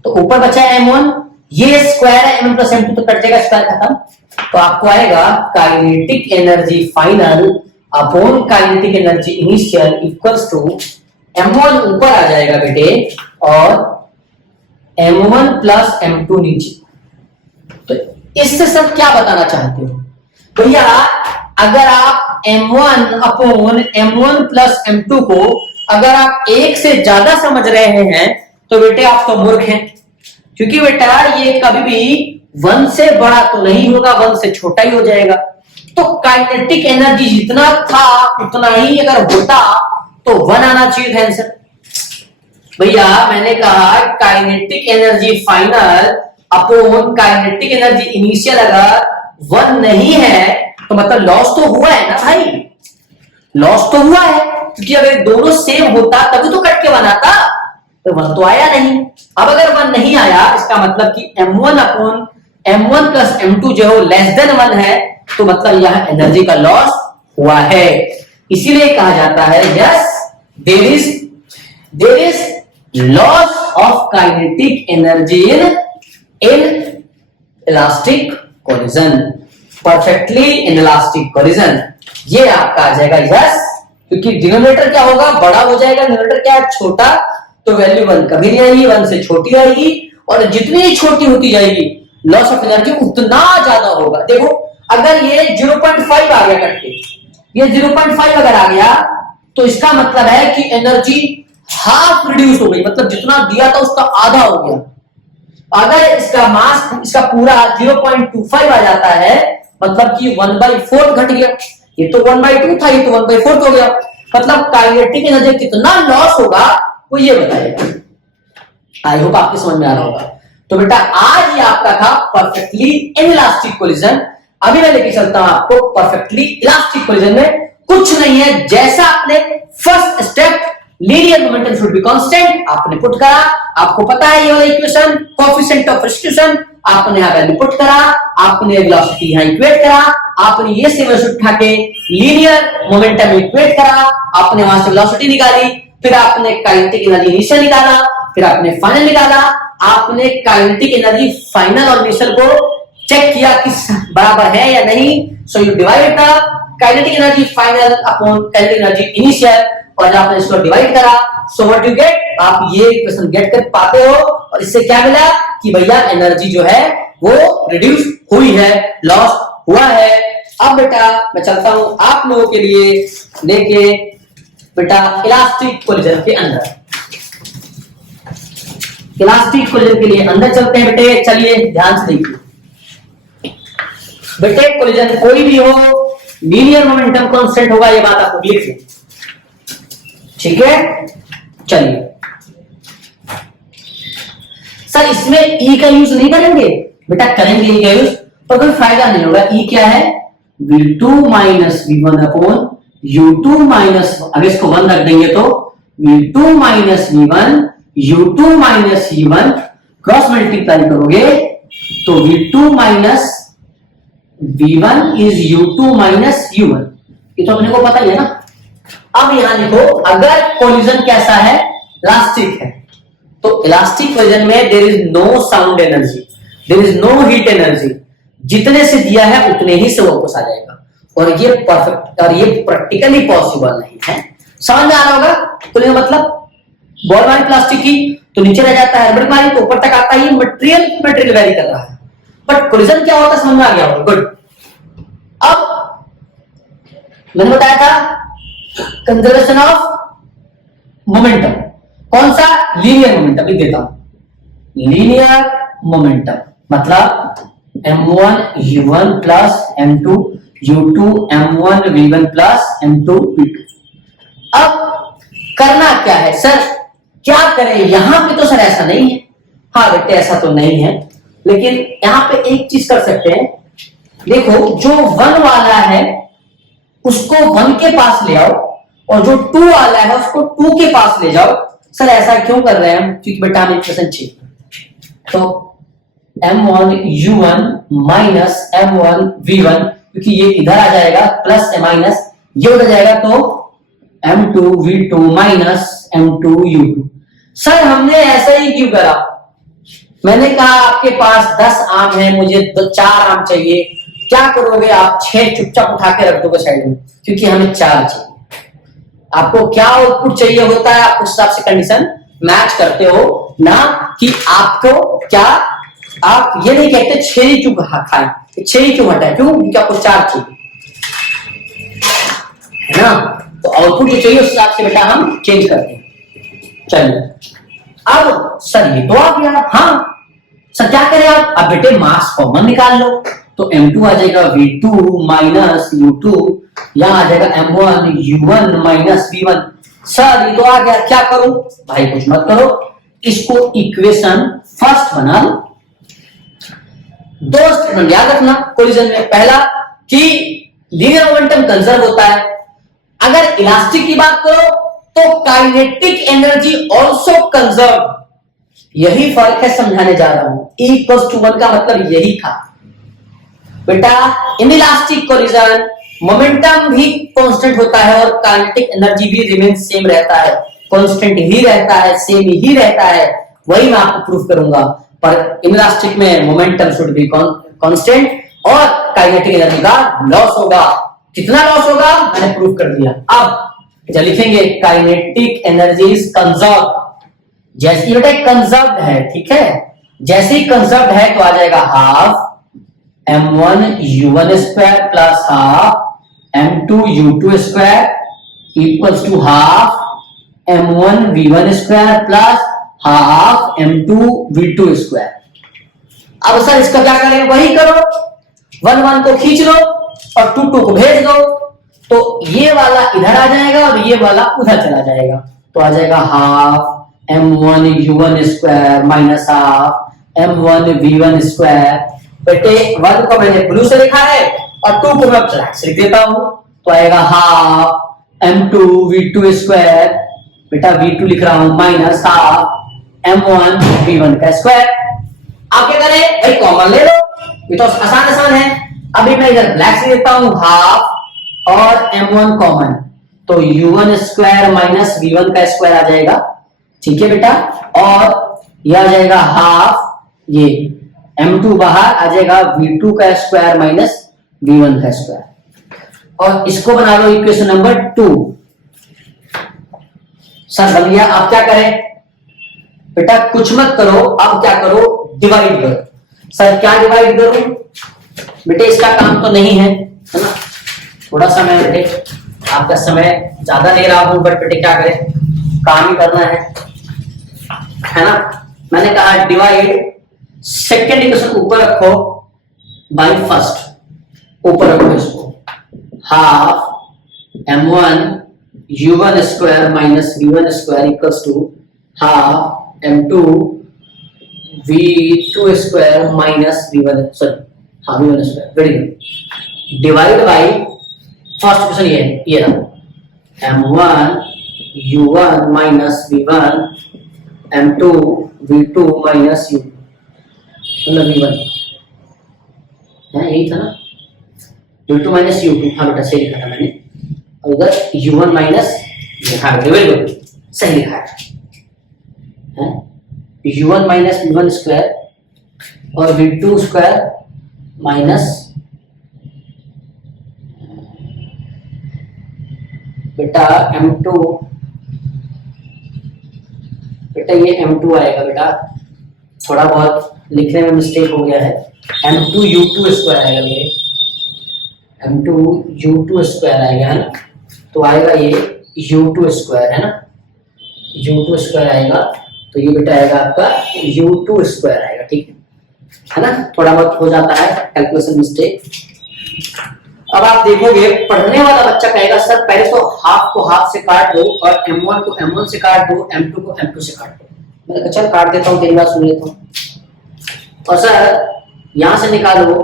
तो ऊपर बचा है m1, ये स्क्वायर है m1 प्लस m2 तो कट जाएगा, स्क्वायर खत्म। तो आपको आएगा kinetic energy final upon kinetic energy initial equals to m1 ऊपर आ जाएगा बेटे और m1 प्लस m2 नीचे। तो इससे सब क्या बताना चाहते हो भैया, अगर आप m1 upon m1 plus m2 को अगर आप एक से ज्यादा समझ रहे हैं तो बेटे आप तो मूर्ख हैं, क्योंकि बेटा ये कभी भी 1 से बड़ा तो नहीं होगा, 1 से छोटा ही हो जाएगा। तो काइनेटिक एनर्जी जितना था उतना ही अगर होता तो 1 आना चाहिए था आंसर। भैया मैंने कहा kinetic energy final upon kinetic energy initial अगर 1 नहीं है तो मतलब लॉस तो हुआ है ना भाई, लॉस तो हुआ है, क्योंकि अगर दोनों सेम होता तभी तो कट के 1 आता, तो 1 तो आया नहीं। अब अगर 1 नहीं आया इसका मतलब कि m1 upon m1 plus m2 जो है लेस देन 1 है, तो मतलब यह एनर्जी का लॉस हुआ है। इसीलिए कहा जाता है yes there is loss of kinetic energy inelastic collision, perfectly inelastic collision. ये आपका आ जाएगा यस, क्योंकि डिनोमिनेटर क्या होगा, बड़ा हो जाएगा, डिनोमिनेटर क्या है, छोटा, तो वैल्यू 1 कभी नहीं आएगी, 1 से छोटी आएगी, और जितनी छोटी होती जाएगी लॉस ऑफ एनर्जी उतना ज्यादा होगा। देखो अगर ये 0.5 आ गया कट के, ये 0.5 अगर आ गया तो इसका मतलब है कि एनर्जी हाफ रिड्यूस हो गई, मतलब जितना दिया था उसका आधा हो गया। अगर इसका मास इसका पूरा 0.25 आ जाता है मतलब कि 1/4 घट गया, ये तो 1/2 था, ये तो 1/4 हो गया, मतलब काइनेटिक एनर्जी कितना लॉस होगा वो ये बताएगा। आई होप आपको समझ में आ रहा होगा। तो बेटा आज ये आपका था परफेक्टली इनइलास्टिक कोलिजन। अभी मैं लेके चलता हूं आपको परफेक्टली इलास्टिक कोलिजन में कुछ नहीं है, जैसा आपने first step linear momentum should be constant आपने पुट करा, आपको पता है ये वाला इक्वेशन कोएफिशिएंट ऑफ सब्स्टिट्यूशन, आपने यहां वैल्यू पुट करा, आपने वेलोसिटी यहां इक्वेट करा, आपने ये सीक्वेंस उठा के लीनियर मोमेंटम इक्वेट करा, आपने वहां से वेलोसिटी निकाली, फिर आपने काइनेटिक एनर्जी इनिशियल निकाला, फिर आपने फाइनल निकाला, आपने काइनेटिक एनर्जी फाइनल और इनिशियल को चेक किया कि बराबर है या नहीं, so you divide the kinetic energy final upon kinetic energy initial, और जब आपने इसको डिवाइड करा सो व्हाट यू गेट, आप ये इक्वेशन गेट कर पाते हो। और इससे क्या मिला कि भैया एनर्जी जो है वो रिड्यूस हुई है, लॉस हुआ है। अब बेटा मैं चलता हूं आप लोगों के लिए लेके बेटा इलास्टिक कोलिजन के अंदर, इलास्टिक कोलिजन के लिए अंदर चलते हैं बेटे। चलिए ध्यान से देखिए बेटे, कोलिजन कोई भी हो लीनियर मोमेंटम कांस्टेंट होगा, ये बात आपको लिख लें, ठीक है। चलिए सर इसमें ई का यूज नहीं करेंगे बेटा, करेंगे ई का यूज, तो कोई फायदा नहीं होगा। ई क्या है, v2 minus v1 upon u2 minus, अगर इसको 1 रख देंगे तो v2 minus v1 u2 minus u1 cross multiply करोगे तो v2 minus v1 is u2 minus u1, ये तो अपने को पता ही है ना। अब यहां देखो अगर कोलिजन कैसा है, इलास्टिक है, तो इलास्टिक कोलिजन में there is no sound energy, there is no heat energy, जितने से दिया है उतने ही से वापस आ जाएगा, और ये परफेक्ट और ये प्रैक्टिकली पॉसिबल नहीं है। समझ में आ रहा होगा, कोलिजन मतलब बॉल मारी प्लास्टिक की तो नीचे रह जाता है, रबड़ मारी तो ऊपर तक आता है, मटेरियल वेरी कर रहा है, बट कोलिजन क्या होता है समझ में आ गया होगा, गुड। अब मैंने बताया था कंजर्वेशन ऑफ मोमेंटम, कौन सा, लीनियर मोमेंटम, लिख देता हूं लीनियर मोमेंटम, मतलब m1 u1 plus m2 u2 m1 v1 plus m2 v2। अब करना क्या है सर, क्या करें, यहां पे तो सर ऐसा नहीं है, हाँ बेटे ऐसा तो नहीं है, लेकिन यहां पे एक चीज कर सकते हैं। देखो जो 1 वाला है उसको 1 के पास ले आओ और जो 2 वाला है उसको 2 के पास ले जाओ। सर ऐसा क्यों कर रहे हैं हम? क्योंकि बेटा हमें इक्वेशन चाहिए। तो m1u1 माइनस m1v1, क्योंकि ये इधर आ जाएगा प्लस माइनस ये उधर जाएगा, तो m2v2 माइनस m2u2। सर हमने ऐसा ही क्यों करा? मैंने कहा आपके पास 10 आम है, मुझे 4 आम चाहिए। क्या करोगे आप? 6 चुपचाप उठा के रख दोगे साइड में, क्योंकि हमें 4 चाहिए। आपको क्या आउटपुट चाहिए होता है, आप उस हिसाब से कंडीशन मैच करते हो ना, कि आपको क्या, आप ये नहीं कहते 6 ही क्यों खाएं, 6 ही क्यों हटाए, क्यों? क्योंकि आपको 4 चाहिए, है ना? तो आउटपुट जो चाहिए उस हिसाब से बेटा हम चेंज करते हैं। चलिए अब सर ये तो आ गया। हाँ सर क्या करें आप? अब बेटे मास कॉमन निकाल लो, तो m2 आ जाएगा v2 माइनस u2, यहां आ जाएगा m1 u1 minus v1। Sir ये तो आ गया, क्या करूं भाई? कुछ मत करो, इसको इक्वेशन फर्स्ट बना लो। 2 स्टेटमेंट याद रखना कोलिजन में। पहला कि लीनियर मोमेंटम कंजर्व होता है। अगर इलास्टिक की बात करो तो काइनेटिक एनर्जी ऑल्सो कंजर्व। यही फर्क है, समझाने जा रहा हूं। E=1 का मतलब यही था बेटा। इन इलास्टिक कोलिजन मोमेंटम भी कांस्टेंट होता है और काइनेटिक एनर्जी भी रिमेन सेम रहता है, कांस्टेंट ही रहता है, सेम ही रहता है। वही मैं आपको प्रूफ करूंगा। पर इलास्टिक में मोमेंटम शुड बी कांस्टेंट और काइनेटिक एनर्जी का लॉस होगा। कितना लॉस होगा मैंने प्रूफ कर दिया। अब जब लिखेंगे काइनेटिक एनर्जी इज कंजर्व, जैसे बेटा कंजर्व्ड है, ठीक है, जैसे ही कंजर्व्ड है तो आ जाएगा half m1 u1 square plus half m2 u2 square equals to half m1 v1 square plus half m2 v2 square. अब सर इसका क्या करें? वही करो, 1 1 को खींच लो और 2 2 को भेज दो, तो ये वाला इधर आ जाएगा और ये वाला उधर चला जाएगा, तो आ जाएगा half m1 u1 square minus half m1 v1 square. बेटे 1 को मैंने ब्लू से लिखा है और 2 को मैं ब्लैक से लिख देता हूं, तो आएगा हाफ m2 v2 स्क्वायर, बेटा v2 लिख रहा हूं माइनस हाफ m1 v1 का स्क्वायर। आप क्या करें भाई? कॉमन ले लो, ये तो आसान है। अभी मैं इधर ब्लैक से लिखता हूं हाफ और m1 कॉमन, तो u1 स्क्वायर माइनस v1 का स्क्वायर आ जाएगा, ठीक है बेटा। और यह आ जाएगा हाफ, ये m2 बाहर आ जाएगा v2 का स्क्वायर माइनस v1 का स्क्वायर। और इसको बना लो इक्वेशन नंबर 2। सर बन गया। आप क्या करें बेटा? कुछ मत करो, अब क्या करो? डिवाइड करो। सर क्या डिवाइड करूं बेटे? इसका काम तो नहीं है ना, थोड़ा सा मैं बेटे आपका समय ज्यादा ले रहा हूं, बट बेटे क्या करें, काम ही करना है ना। मैंने कहा डिवाइड, सेकेंड इक्वेशन ऊपर रखो बाय फर्स्ट, ऊपर रखो इसको, half m1 u1 square minus v1 square equals to half m2 v2 square minus v1 square. Very good. Divide by first equation ये रहा m1 u1 minus v1 m2 v2 minus u, मतलब v1 है, यही था ना, u2 minus u2। हाँ बेटा सही लिखा था मैंने, और उधर u1 माइनस, हाँ बेटा वेरी गुड, सही लिखा है। u1 माइनस v1 स्क्वायर और v2 स्क्वायर माइनस बेटा m2, बेटा ये m2 आएगा बेटा, थोड़ा बहुत लिखने में मिस्टेक हो गया है, m2 u2 स्क्वायर आएगा, ये m2 u2 स्क्वायर आएगा, है ना। तो आएगा ये u2 स्क्वायर, है ना, u2 स्क्वायर आएगा, तो ये बेटा आएगा आपका u2 स्क्वायर आएगा, ठीक है ना। थोड़ा बहुत हो जाता है कैलकुलेशन मिस्टेक। अब आप देखोगे पढ़ने वाला बच्चा कहेगा सर पहले तो हाफ को हाफ से काट दो और m1 को m1 से काट दो, m2 को m2 से काट दो। मैंने कहा चल काट देता हूँ, तेरी बात सुन लेता हूँ। और सर यहां से निकालो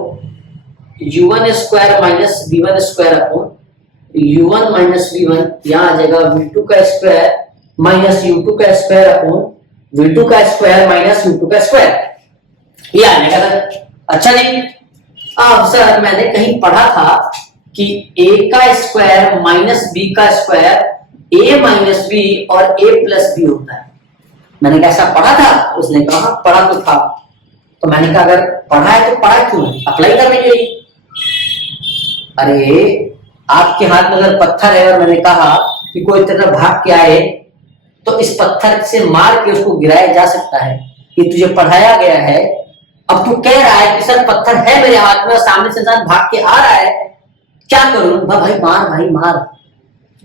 u1 square minus v1 square upon u1 minus v1, यहाँ आ जाएगा v2 का स्क्वायर माइनस u2 का स्क्वायर अपॉन v2 का स्क्वायर माइनस u2 का स्क्वायर, ये आने का था। अच्छा नहीं, अब सर मैंने कहीं पढ़ा था कि a का स्क्वायर माइनस b का स्क्वायर a माइनस b और a प्लस b होता है। मैंने कैसा पढ़ा था? उसने कहा पढ़ा तो था। तो मैंने कहा अगर पढ़ा है तो पढ़ा क्यों है, अप्लाई करने के लिए। अरे आपके हाथ में अगर पत्थर है और मैंने कहा कि कोई तरह भाग के आए तो इस पत्थर से मार के उसको गिराया जा सकता है, ये तुझे पढ़ाया गया है। अब तू कह रहा है कि सर पत्थर है मेरे हाथ में और सामने से इंसान भाग के आ रहा है, क्या करूं? भाई मार, भाई मार,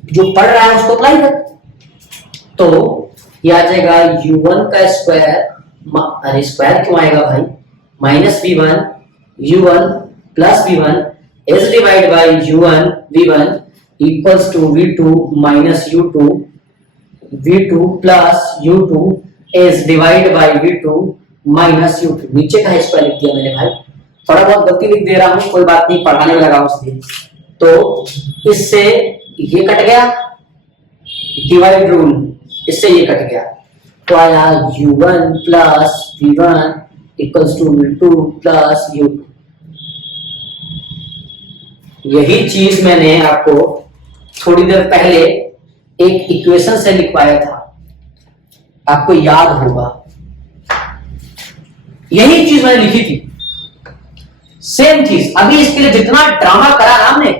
जो पढ़ रहा है उसको अप्लाई कर। तो ये आ जाएगा u1 का स्क्वायर, अरे स्क्वायर क्यों आएगा भाई, minus v1 u1 plus v1 is divided by u1 v1 equals to v2 minus u2 v2 plus u2 is divided by v2 minus u2। नीचे का स्क्वायर लिख दिया मैंने भाई, थोड़ा बहुत गलती लिख दे रहा हूं, कोई बात नहीं, पढ़ाने में लगा इसलिए। तो इससे ये कट गया, डिवाइड रूल, इससे ये कट गया, तो आया u1 plus v1 equals to v2 plus u2। यही चीज मैंने आपको थोड़ी देर पहले एक इक्वेशन से लिखवाया था, आपको याद होगा। यही चीज मैंने लिखी थी, सेम चीज। अभी इसके लिए जितना ड्रामा करा ना हमने,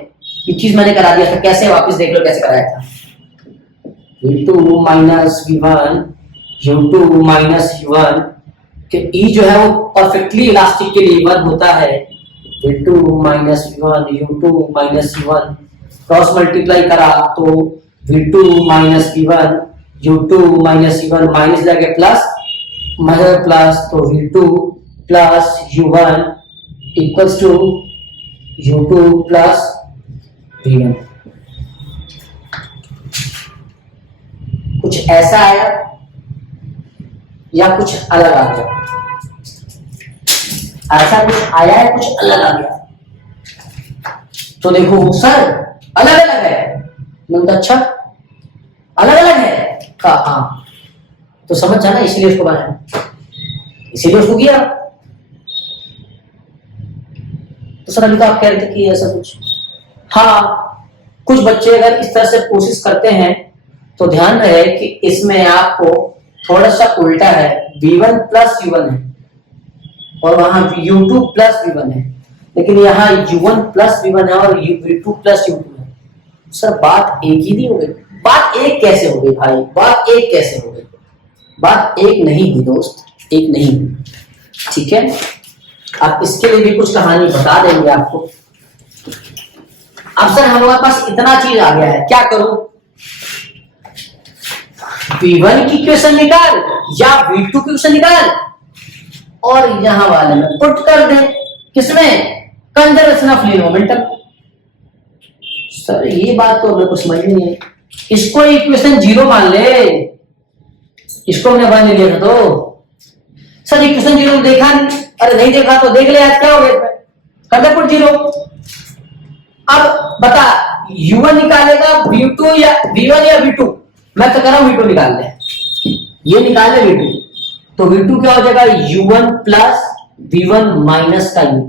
ये चीज मैंने करा दिया था। कैसे, वापस देख लो कैसे कराया था। v2 minus v1 u2 minus u1 कि ई जो है वो परफेक्टली इलास्टिक के लिए 1 होता है। v2 minus v1 u2 minus u1 cross multiply करा तो v2 minus v1 u2 minus u1 minus लगे प्लस माइनस प्लस, तो v2 plus u1 equals to u2 plus v1। कुछ ऐसा आया या कुछ अलग आ गया? ऐसा कुछ आया है, कुछ अलग आ गया। तो देखो सर अलग अलग है, मतलब अच्छा अलग अलग है का, हाँ तो समझ जाना, इसीलिए उसको बनाया, इसीलिए उसको किया। तो सर अभी तो आप कह रहे थे कि ऐसा कुछ, हाँ कुछ बच्चे अगर इस तरह से कोशिश करते हैं तो ध्यान रहे कि इसमें आपको थोड़ा सा उल्टा है, v1 प्लस u1 है और वहां u2 प्लस v1 है, लेकिन यहाँ u1 प्लस v1 है और v2 प्लस u2 है। सर बात एक ही नहीं हो गई। बात एक कैसे हो गई भाई, बात एक कैसे हो गई? बात एक नहीं हुई दोस्त, एक नहीं हुई, ठीक है। आप इसके लिए भी कुछ कहानी बता देंगे आपको। अब सर हमारे पास इतना चीज आ गया है, क्या करूं? v1 की इक्वेशन निकाल या v2 की इक्वेशन निकाल और यहां वाले में पुट कर दे, किसमें? Conservation of linear momentum. Sir ये बात तो मेरे को समझ नहीं है। इसको इक्वेशन 0 मान ले, इसको मैंने मान लिया था। तो सर इक्वेशन 0 देखा नहीं, अरे नहीं देखा तो देख ले, आज क्या हो गया, कर दे पुट 0। अब बता u1 निकालेगा v2 या v1 या v2? मैं तो कर रहा हूं v2 निकाल ले, ये निकाल ले v2, तो v2 क्या हो जाएगा? u1 प्लस v1 माइनस का u2।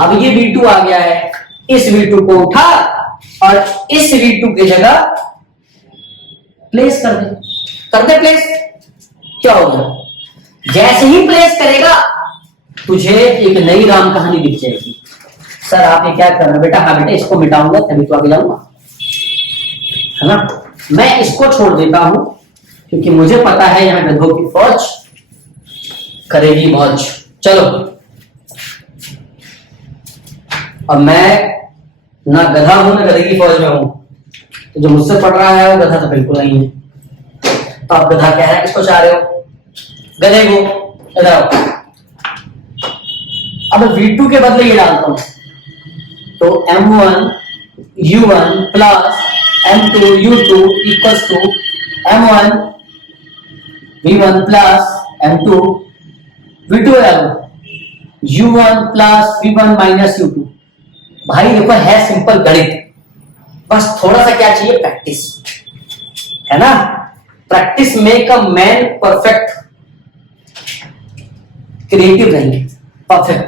अब ये v2 आ गया है, इस v2 को उठा और इस v2 की जगह प्लेस कर दे प्लेस। क्या होगा? जैसे ही प्लेस करेगा तुझे एक नई राम कहानी दिख जाएगी। सर आप ये क्या कर रहे हो बेटा? हाँ बेटा इसको मिटाऊंगा तभी तो आगे जाऊंगा, है ना। मैं इसको छोड़ देता हूं क्योंकि मुझे पता है यहां गधों की फौज करेगी मौज। चलो अब मैं ना गधा हूं ना गधे की फौज में हूं, तो जो मुझसे पढ़ रहा है वो गधा तो बिल्कुल नहीं है। तो आप गधा क्या है, किसको चाह रहे हो? गधे को। इधर आओ। अब v2 के बदले ये डालता हूं, तो m1 u1 plus m2 u2 equals to m1 v1 plus m2 v2 u1 plus v1 minus u2। भाई देखो है सिंपल गणित, बस थोड़ा सा क्या चाहिए, प्रैक्टिस, है ना। Practice make a man perfect, creative नहीं, परफेक्ट।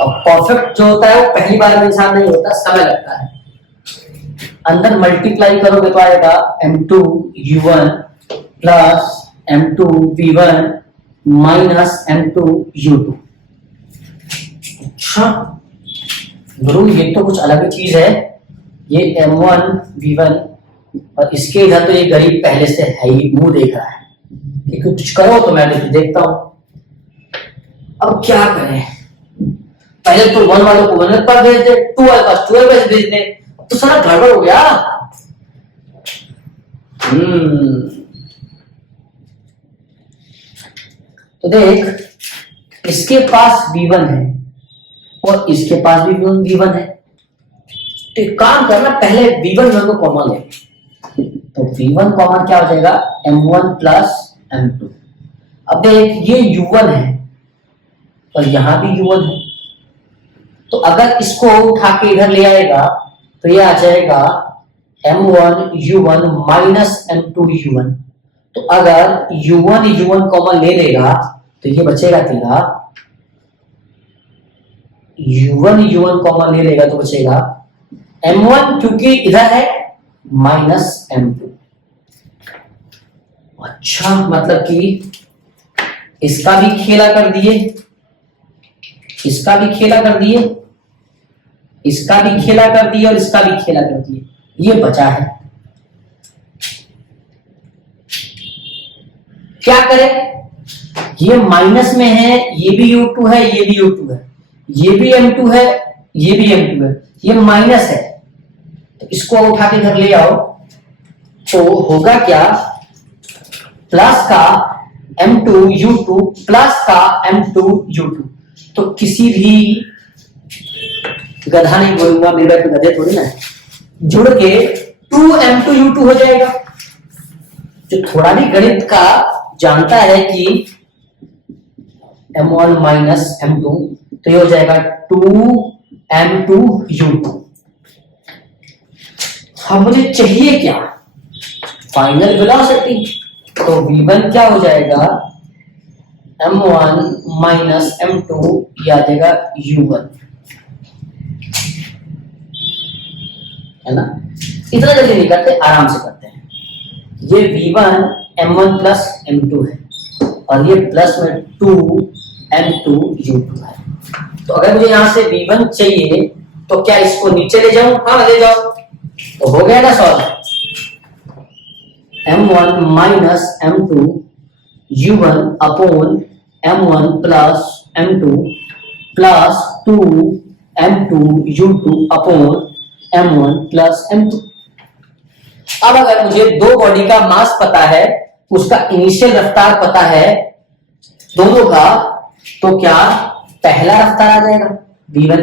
और परफेक्ट जो होता है वो पहली बार में इंसान नहीं होता, समय लगता है। अंदर मल्टीप्लाई करोगे तो आएगा m2u1 plus m2v1 minus m2u2। अच्छा गुरु, ये तो कुछ अलग ही चीज है, ये m1v1 और इसके इधर तो ये गरीब पहले से है ही, मुंह देख रहा है, लेकिन कुछ करो तो मैं तो देखता हूं। अब क्या करें, पहले तो 1 वालों को 1 पर भेज दे, 2 वाले पास 12 भेज दे, तो सारा गड़बड़ हो गया। तो देख, इसके पास v1 है और इसके पास भी v1 है, तो एक काम करना, पहले v1 को कॉमन ले, तो v1 कॉमन क्या हो जाएगा, m1 प्लस m2। अब देख ये u1 है और यहां भी u1 है, तो अगर इसको उठा के इधर ले आएगा तो ये आ जाएगा m1u1 माइनस m2u1। तो अगर u1 कॉमन ले लेगा तो ये बचेगा तेरा, u1 कॉमन ले लेगा तो बचेगा m1 क्योंकि इधर है माइनस m2। अच्छा मतलब कि इसका भी खेला कर दिए, इसका भी खेला कर दिए, इसका भी खेला कर दिए और इसका भी खेला कर दिए, ये बचा है। क्या करें, ये माइनस में है, ये भी u2 है, ये भी u2 है, ये भी m2 है, ये भी m2 है, ये माइनस है, तो इसको उठा के घर ले आओ तो होगा क्या, प्लस का m2u2 प्लस का m2u2। तो किसी भी गधा नहीं बोलूंगा, मेरे पे गधे थोड़ी ना, जुड़ के 2m2u2 हो जाएगा। जो थोड़ा भी गणित का जानता है कि m1 माइनस m2, तो ये हो जाएगा 2m2u2। अब मुझे चाहिए क्या, फाइनल वेलोसिटी, तो v1 क्या हो जाएगा, m1 माइनस m2, ये आ जाएगा u1, है ना। इतना जल्दी नहीं करते, आराम से करते हैं। ये v1 m1 प्लस m2 है और ये प्लस में 2m2u2 है। तो अगर मुझे यहां से v1 चाहिए तो क्या इसको नीचे ले जाऊं, हाँ ले जाओ, तो हो गया ना solve, m1 minus m2 u1 upon m1 plus m2 plus 2m2u2 upon m1 plus m2। अब अगर मुझे दो बॉडी का मास पता है, उसका इनिशियल रफ्तार पता है दोनों का, तो क्या पहला रफ्तार आ जाएगा v1।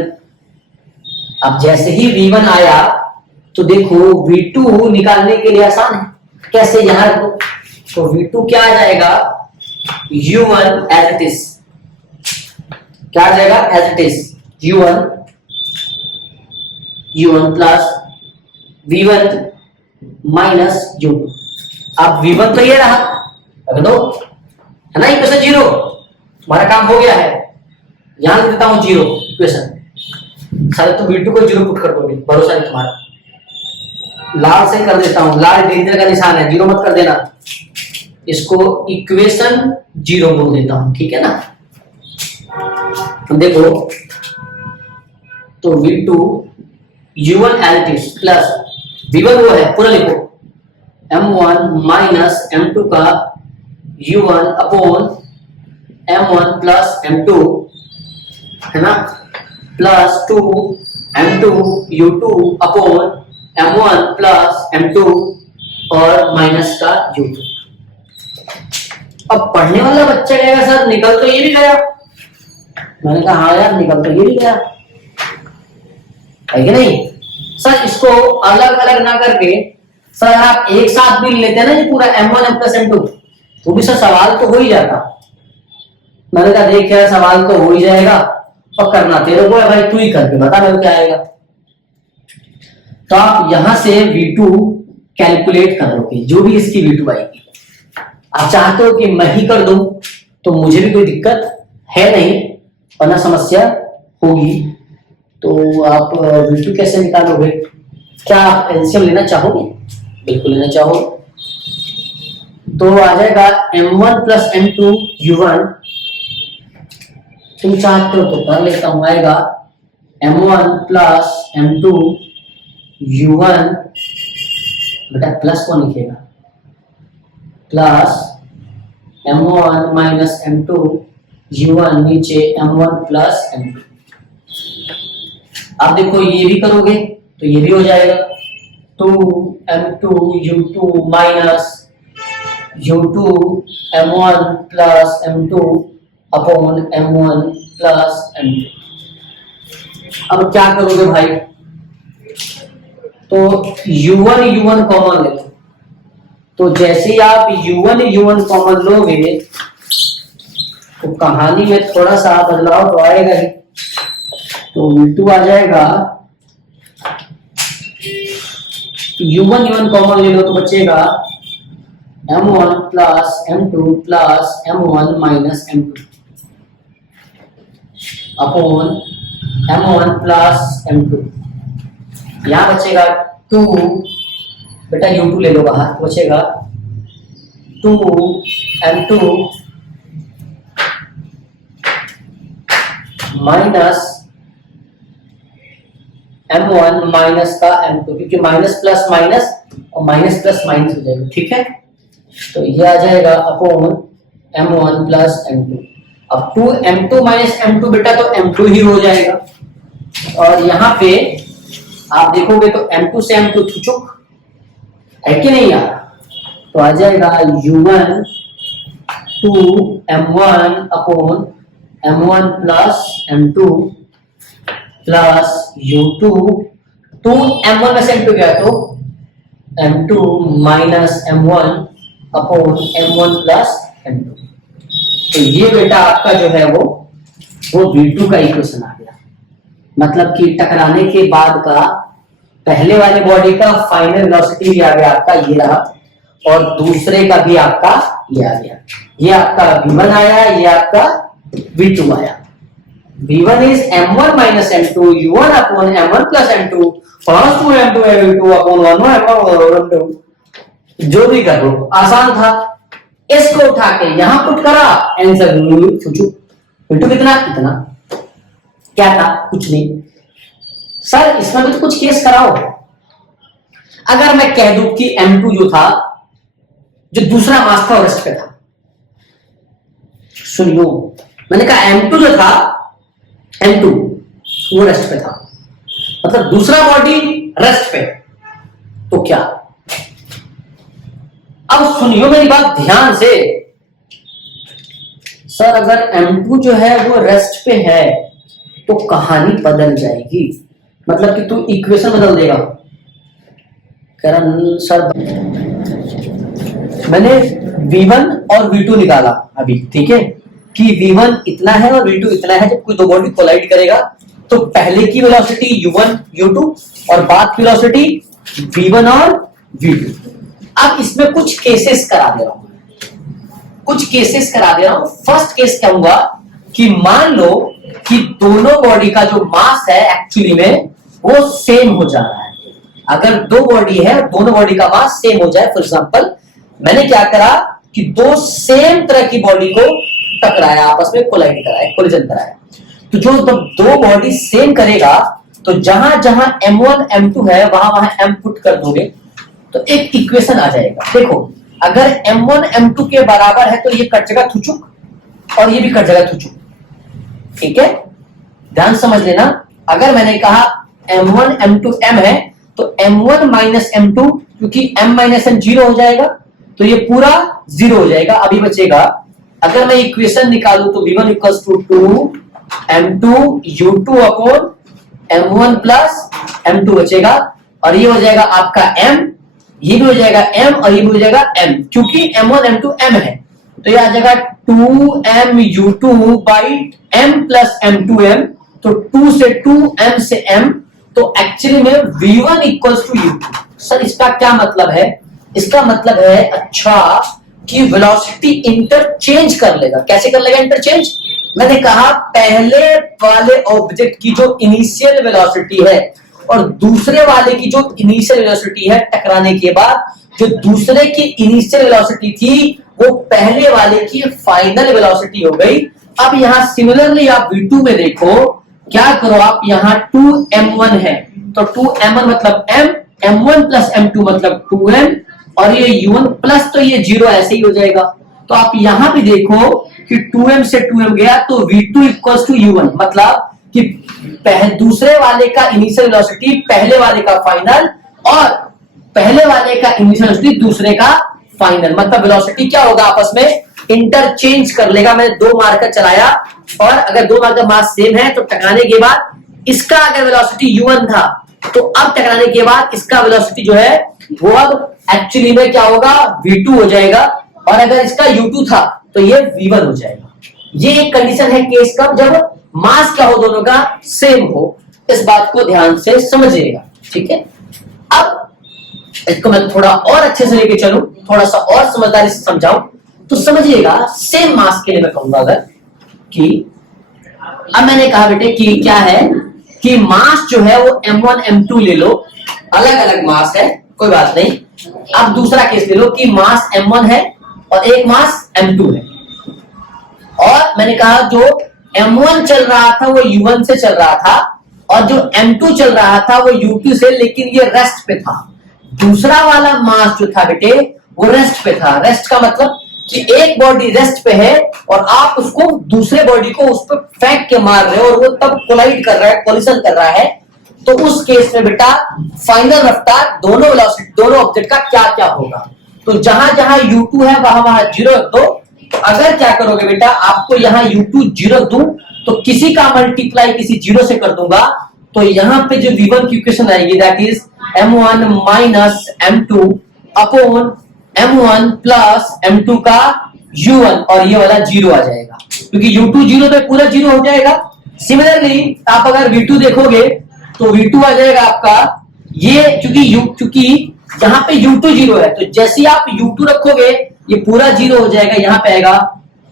अब जैसे ही v1 आया तो देखो v2 निकालने के लिए आसान है, कैसे, यहां रखो, तो v2 क्या आ जाएगा, u1 एज इट इज, क्या आ जाएगा as it is u1 plus v1 minus u2। अब v1 तो ये रहा, रख दो, है ना, इक्वेशन 0, तुम्हारा काम हो गया है। यहां लिख देता हूं 0 इक्वेशन, सारे तो v2 को 0 पुट कर दोगे, भरोसा नहीं तुम्हारा। लाल से कर देता हूं, लाल डेंजर का निशान है, 0 मत कर देना, इसको इक्वेशन 0 बोल देता हूं, ठीक है ना। देखो तो v2 u1 as it is plus v1 वो है, पूरा लिखो, m1 माइनस m2 का u1 upon m1 plus m2, है ना, plus 2m2u2 upon m1 plus m2 और माइनस का u2। अब पढ़ने वाला बच्चा कहेगा सर निकल तो ये भी गया, मैंने कहा हाँ यार निकल तो ये भी गया, है कि नहीं सर। इसको अलग अलग ना करके सर आप एक साथ भी लेते हैं ना, ये पूरा m1 प्लस m2, तो भी सर सवाल तो हो ही जाता। मैंने कहा देख यार सवाल तो हो ही जाएगा, और करना तेरे को है भाई, तू ही करके बता मेरे क्या आएगा। तो आप यहां से V2 कैलकुलेट कर लोगे, जो भी इसकी V2 आएगी। आप चाहते हो कि मैं ही कर दूं तो मुझे भी कोई दिक्कत है नहीं, वरना समस्या होगी। तो आप V2 कैसे निकालोगे? क्या आप एलसीएम लेना चाहोगे? बिल्कुल लेना चाहो तो आ जाएगा M1 प्लस M2 U1। तुम चाहते हो तो कर लेता हूं, आएगा M1 प्लस M2 U1। बेटा प्लस कौन लिखेगा? Plus M1 minus M2 U1, नीचे M1 प्लस M2। आप देखो ये भी करोगे तो ये भी हो जाएगा 2M2 U2 minus U2 M1 plus M2 upon M1 plus M2। अब क्या करोगे भाई? तो U1 कॉमन ले लो। तो जैसे ही आप U1 कॉमन लोगे तो कहानी में थोड़ा सा बदलाव तो आएगा ही। तो V2 आ जाएगा, U1 कॉमन ले लो तो बचेगा M1 plus M2 plus M1 minus M2 upon M1 plus M2। यहां बचेगा 2, बेटा U2 ले लो बाहर, तो बचेगा 2M2 माइनस M1 माइनस का M2, क्योंकि माइनस प्लस माइनस और माइनस प्लस माइनस हो जाएगा, ठीक है। तो ये आ जाएगा अपॉन M1 प्लस M2। अब 2M2 माइनस M2 बेटा तो M2 ही हो जाएगा, और यहाँ पे आप देखोगे तो M2 से M2 छुचुक है कि नहीं यार? तो आ जाएगा U1 2M1 upon M1 plus M2 plus U2 2M1 में से M2 गया तो M2 minus M1 upon M1 plus M2। तो ये बेटा आपका जो है वो V2 का इक्वेशन आ गया। मतलब कि टकराने के बाद का पहले वाले बॉडी का फाइनल वेलोसिटी भी आ गया आपका, ये रहा, और दूसरे का भी आपका ये आ गया। ये आपका V1 आया, ये आपका V2 आया। V1 is M1 minus M2 U1 upon M1 plus M2 cos 2M2 V2 upon 1 M1 M2। जो भी करो आसान था। इसको उठा के यहां पुट करा, आंसर V2 कितना? इतना। क्या था? कुछ नहीं। सर इसमें भी तो कुछ केस कराओ। अगर मैं कह दूं कि M2 जो था, जो दूसरा मास था, रेस्ट पे था। सुनियो, मैंने कहा M2 जो था, M2 वो रेस्ट पे था, मतलब दूसरा बॉडी रेस्ट पे। तो क्या? अब सुनियो मेरी बात ध्यान से। सर अगर M2 जो है वो रेस्ट पे है तो कहानी बदल जाएगी, मतलब कि तू इक्वेशन बदल देगा। करण सर मैंने V1 और V2 निकाला अभी, ठीक है, कि V1 इतना है और V2 इतना है। जब कोई दो बॉडी कोलाइड करेगा तो पहले की वेलोसिटी U1 U2 और बाद की वेलोसिटी V1 और V2। अब इसमें कुछ केसेस करा दे रहा हूं, फर्स्ट केस क्या होगा कि मान लो कि दोनों बॉडी का जो मास है एक्चुअली में वो सेम हो जा रहा है। अगर दो बॉडी है, दोनों बॉडी का मास सेम हो जाए। फॉर एग्जांपल मैंने क्या करा कि दो सेम तरह की बॉडी को टकराया, आपस में कोलाइड कराया, कोलिजन कराया। तो जो दो बॉडी सेम करेगा तो जहां जहां M1 M2 है वहां वहां M पुट कर दोगे तो एक इक्वेशन आ जाएगा। देखो अगर M1 M2 के बराबर है तो ये कट जाएगा थुचुक और ये भी कट जाएगा थुचुक, ठीक है, ध्यान समझ लेना। अगर मैंने कहा M1 M2 M है तो M1 माइनस M2, क्योंकि M माइनस M 0 हो जाएगा तो ये पूरा 0 हो जाएगा। अभी बचेगा, अगर मैं इक्वेशन निकालूं तो V1 equals to 2M2 U2 upon M1 plus M2 बचेगा, और ये हो जाएगा आपका M, ये भी हो जाएगा M और ये भी हो जाएगा M, क्योंकि M1 M2 M है तो ये आ जाएगा 2M U2 by M plus M2M। तो 2 से 2 M से M तो एक्चुअली में V1 equals to U2। Sir इसका क्या मतलब है? इसका मतलब है अच्छा कि वेलोसिटी इंटरचेंज कर लेगा। कैसे कर लेगा इंटरचेंज? मैंने कहा पहले वाले ऑब्जेक्ट की जो इनिशियल वेलोसिटी है और दूसरे वाले की जो इनिशियल वेलोसिटी है, टकराने के बाद जो दूसरे की इनिशियल वेलोसिटी थी वो पहले वाले की फाइनल वेलोसिटी हो गई। अब यहां सिमिलरली आप V2 में देखो, क्या करो आप, यहां 2m1 है तो 2m1 मतलब m, m1 प्लस m2 मतलब 2m, और ये u1 प्लस तो ये 0 ऐसे ही हो जाएगा। तो आप यहां भी देखो कि 2m से 2m गया तो V2 इक्वल्स टू u1, मतलब कि दूसरे वाले का इनिशियल वेलोसिटी पहले वाले का फाइनल और पहले वाले का इनिशियल वेलोसिटी दूसरे का फाइनल, मतलब वेलोसिटी क्या होगा आपस में इंटरचेंज कर लेगा। मैंने दो मार्कर चलाया और अगर दो मार्कर मास सेम है तो टकराने के बाद इसका अगर वेलोसिटी u1 था तो अब टकराने के बाद इसका वेलोसिटी जो है वो अब एक्चुअली में क्या होगा, v2 हो जाएगा, और अगर इसका u2 था तो ये v1 हो जाएगा। ये एक कंडीशन है केस का जब मास क्या हो, दोनों का सेम हो। इस बात को ध्यान से समझिएगा, ठीक है। अब इसको मैं थोड़ा और अच्छे से लेके चलूं, थोड़ा सा और समझदारी से समझाऊं तो समझिएगा। सेम मास के लिए मैं कहूंगा अगर कि अब मैंने कहा बेटे कि क्या है कि मास जो है वो m1 m2 ले लो, अलग अलग मास है, कोई बात नहीं। अब दूसरा केस ले लो कि मास m1 है और एक मास m2 है, और मैंने कहा जो m1 चल रहा था वो u1 से चल रहा था और जो m2 चल रहा था वो u2 से, लेकिन ये रेस्ट पे था। दूसरा वाला मास जो था बेटे वो रेस्ट पे था। रेस्ट का मतलब कि एक बॉडी रेस्ट पे है और आप उसको दूसरे बॉडी को उस पर फेंक के मार रहे हो और वो तब कोलाइड कर रहा है, कोलिशन कर रहा है। तो उस केस में बेटा फाइनल रफ्तार दोनों वेलोसिटी दोनों ऑब्जेक्ट का क्या क्या होगा। तो जहां जहां u2 है वहां वहां 0 रख दो। अगर क्या करोगे बेटा, आपको यहाँ u2 0 दूं तो किसी का मल्टीप्लाई किसी 0 से कर दूंगा, तो यहाँ पे जो v1 की इक्वेशन आएगी that is m1 minus m2 upon m1 plus m2 का u1, और ये वाला 0 आ जाएगा क्योंकि u2 0 पे पूरा 0 हो जाएगा। सिमिलरली आप अगर v2 देखोगे तो v2 आ जाएगा आपका ये, क्योंकि यहाँ पे u2 0 है तो जैसे ही आप u2 रखोगे ये पूरा 0 हो जाएगा। यहाँ पे आएगा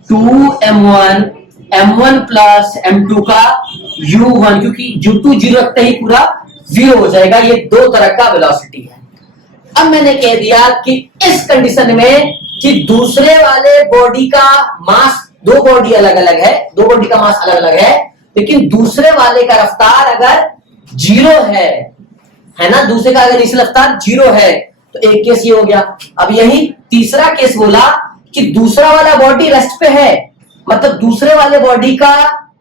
2m1 m1 प्लस m2 का u1, क्योंकि u2 0 रखते ही पूरा 0 हो जाएगा। ये दो तरह का वेलोसिटी है। अब मैंने कह दिया कि इस कंडीशन में कि दूसरे वाले बॉडी का मास, दो बॉडी अलग अलग है, दो बॉडी का मास अलग अलग है, लेकिन दूसरे वाले का रफ्तार अगर 0 है ना, दूसरे का अगर इनिशियल रफ्तार 0 है तो एक केस ये हो गया। अब यही तीसरा केस बोला कि दूसरा वाला बॉडी रेस्ट पे है, मतलब दूसरे वाले बॉडी का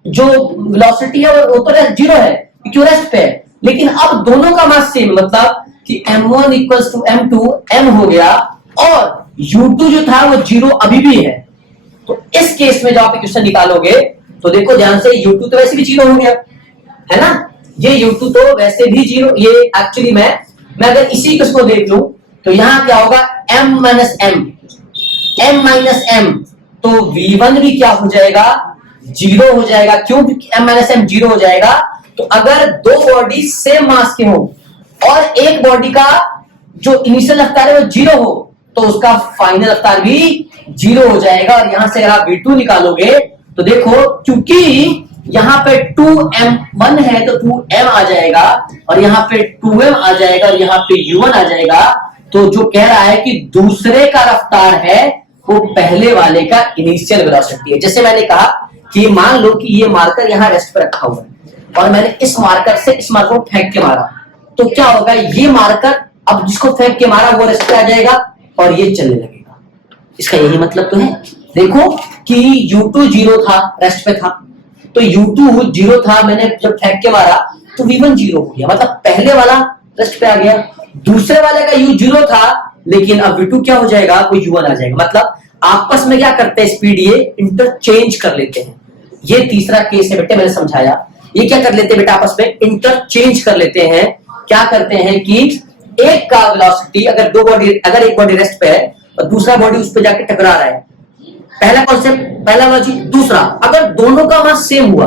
जो वेलोसिटी है वो तो 0 है क्योंकि रेस्ट पे है, लेकिन अब दोनों का मास सेम, मतलब कि m1 equals to m2, m हो गया और u2 जो था वो 0 अभी भी है। तो इस केस में जब आप इक्वेशन निकालोगे तो देखो ध्यान से, u2 तो वैसे भी 0 हो गया है ना, ये u2 तो वैसे भी 0, ये एक्चुअली मैं अगर इसी केस को देख लूं तो यहां क्या होगा m माइनस m, तो v1 भी क्या हो जाएगा 0 हो जाएगा। क्यों? क्योंकि m माइनस m 0 हो जाएगा। तो अगर दो बॉडी सेम मास के हो और एक बॉडी का जो इनिशियल रफ्तार है वो 0 हो तो उसका फाइनल रफ्तार भी 0 हो जाएगा। और यहां से अगर आप v2 निकालोगे तो देखो, क्योंकि यहां पे 2m1 है तो 2m आ जाएगा और यहां पे 2m आ जाएगा और यहां पे u1 आ जाएगा। तो जो कह रहा है कि दूसरे का रफ्तार है वो पहले वाले का इनिशियल वेलोसिटी है। जैसे मैंने कहा कि मान लो कि ये मार्कर यहां रेस्ट पे रखा हुआ है और मैंने इस मार्कर से इस मार्कर को फेंक के मारा, तो क्या होगा, ये मार्कर अब जिसको फेंक के मारा वो रेस्ट पे आ जाएगा और ये चलने लगेगा। इसका यही मतलब तो है। देखो कि u2 0 था, रेस्ट पे था, तो u2 0 था, मैंने जब फेंक के मारा तो v1 0 हो गया, मतलब पहले वाला रेस्ट पे आ गया। दूसरे वाले का u 0 था लेकिन अब v2 क्या हो जाएगा, वो u1 आ जाएगा। मतलब आपस में क्या करते हैं, स्पीड ये इंटरचेंज कर लेते हैं। ये तीसरा केस है बेटे, मैंने समझाया। ये क्या कर लेते हैं बेटा, आपस में इंटरचेंज कर लेते हैं। क्या करते हैं कि एक का वेलोसिटी, अगर एक बॉडी रेस्ट पे है और दूसरा बॉडी उस पर जाके टकरा रहा है, पहला कॉन्सेप्ट, पहला लॉजिक। दूसरा, अगर दोनों का मास सेम हुआ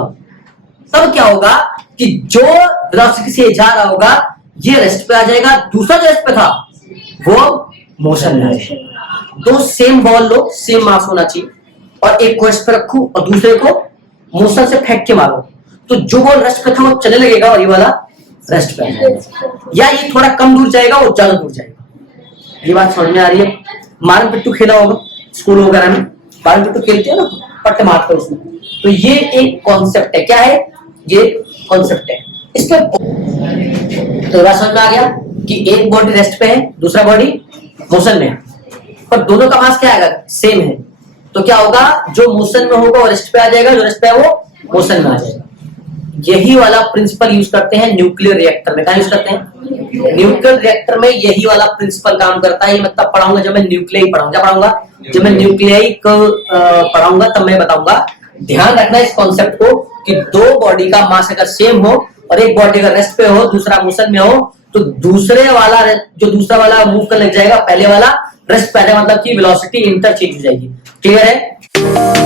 तब क्या होगा कि जो वेलोसिटी से जा रहा होगा ये रेस्ट पे आ जाएगा, दूसरा जो रेस्ट पे था वो मोशन में आ जाएगा। दो सेम बॉल लो, सेम मास होना चाहिए, और एक को रेस्ट पे रखो और दूसरे को मोशन से फेंक के मारो, तो जो बॉल रेस्ट पे था वो चलने लगेगा और ये वाला रेस्ट पे आएगा, या ये थोड़ा कम दूर जाएगा और ज्यादा दूर जाएगा। ये बात समझ में आ रही है? मारन पिट्टू खेला होगा स्कूल वगैरह में, मारन पिट्टू खेलते हैं ना, पट्टे मारते हैं उसमें, तो ये एक कॉन्सेप्ट है। क्या है ये? कॉन्सेप्ट है। इस पे तो बात समझ में आ गया कि एक बॉडी रेस्ट पे है, दूसरा बॉडी मोशन में है, पर दोनों का मास क्या आएगा? सेम है। तो क्या होगा, जो मोशन में होगा वो रेस्ट पे आ जाएगा, जो रेस्ट पे है वो मोशन में आ जाएगा। यही वाला प्रिंसिपल यूज करते हैं न्यूक्लियर रिएक्टर में। क्या यूज करते हैं? न्यूक्लियर रिएक्टर में यही वाला प्रिंसिपल काम करता है। ये मैं तब पढ़ाऊंगा जब मैं न्यूक्लियाई पढ़ाऊंगा। क्या पढ़ाऊंगा? जब मैं न्यूक्लियाई को पढ़ाऊंगा तब मैं बताऊंगा। ध्यान रखना इस कॉन्सेप्ट को कि दो बॉडी का मास अगर सेम हो और एक बॉडी अगर रेस्ट पे हो दूसरा मोशन में हो, तो दूसरा वाला मूव करने लग जाएगा, पहले वाला रेस्ट पे आ जाएगा, मतलब कि वेलोसिटी इंटरचेंज हो जाएगी। क्लियर है?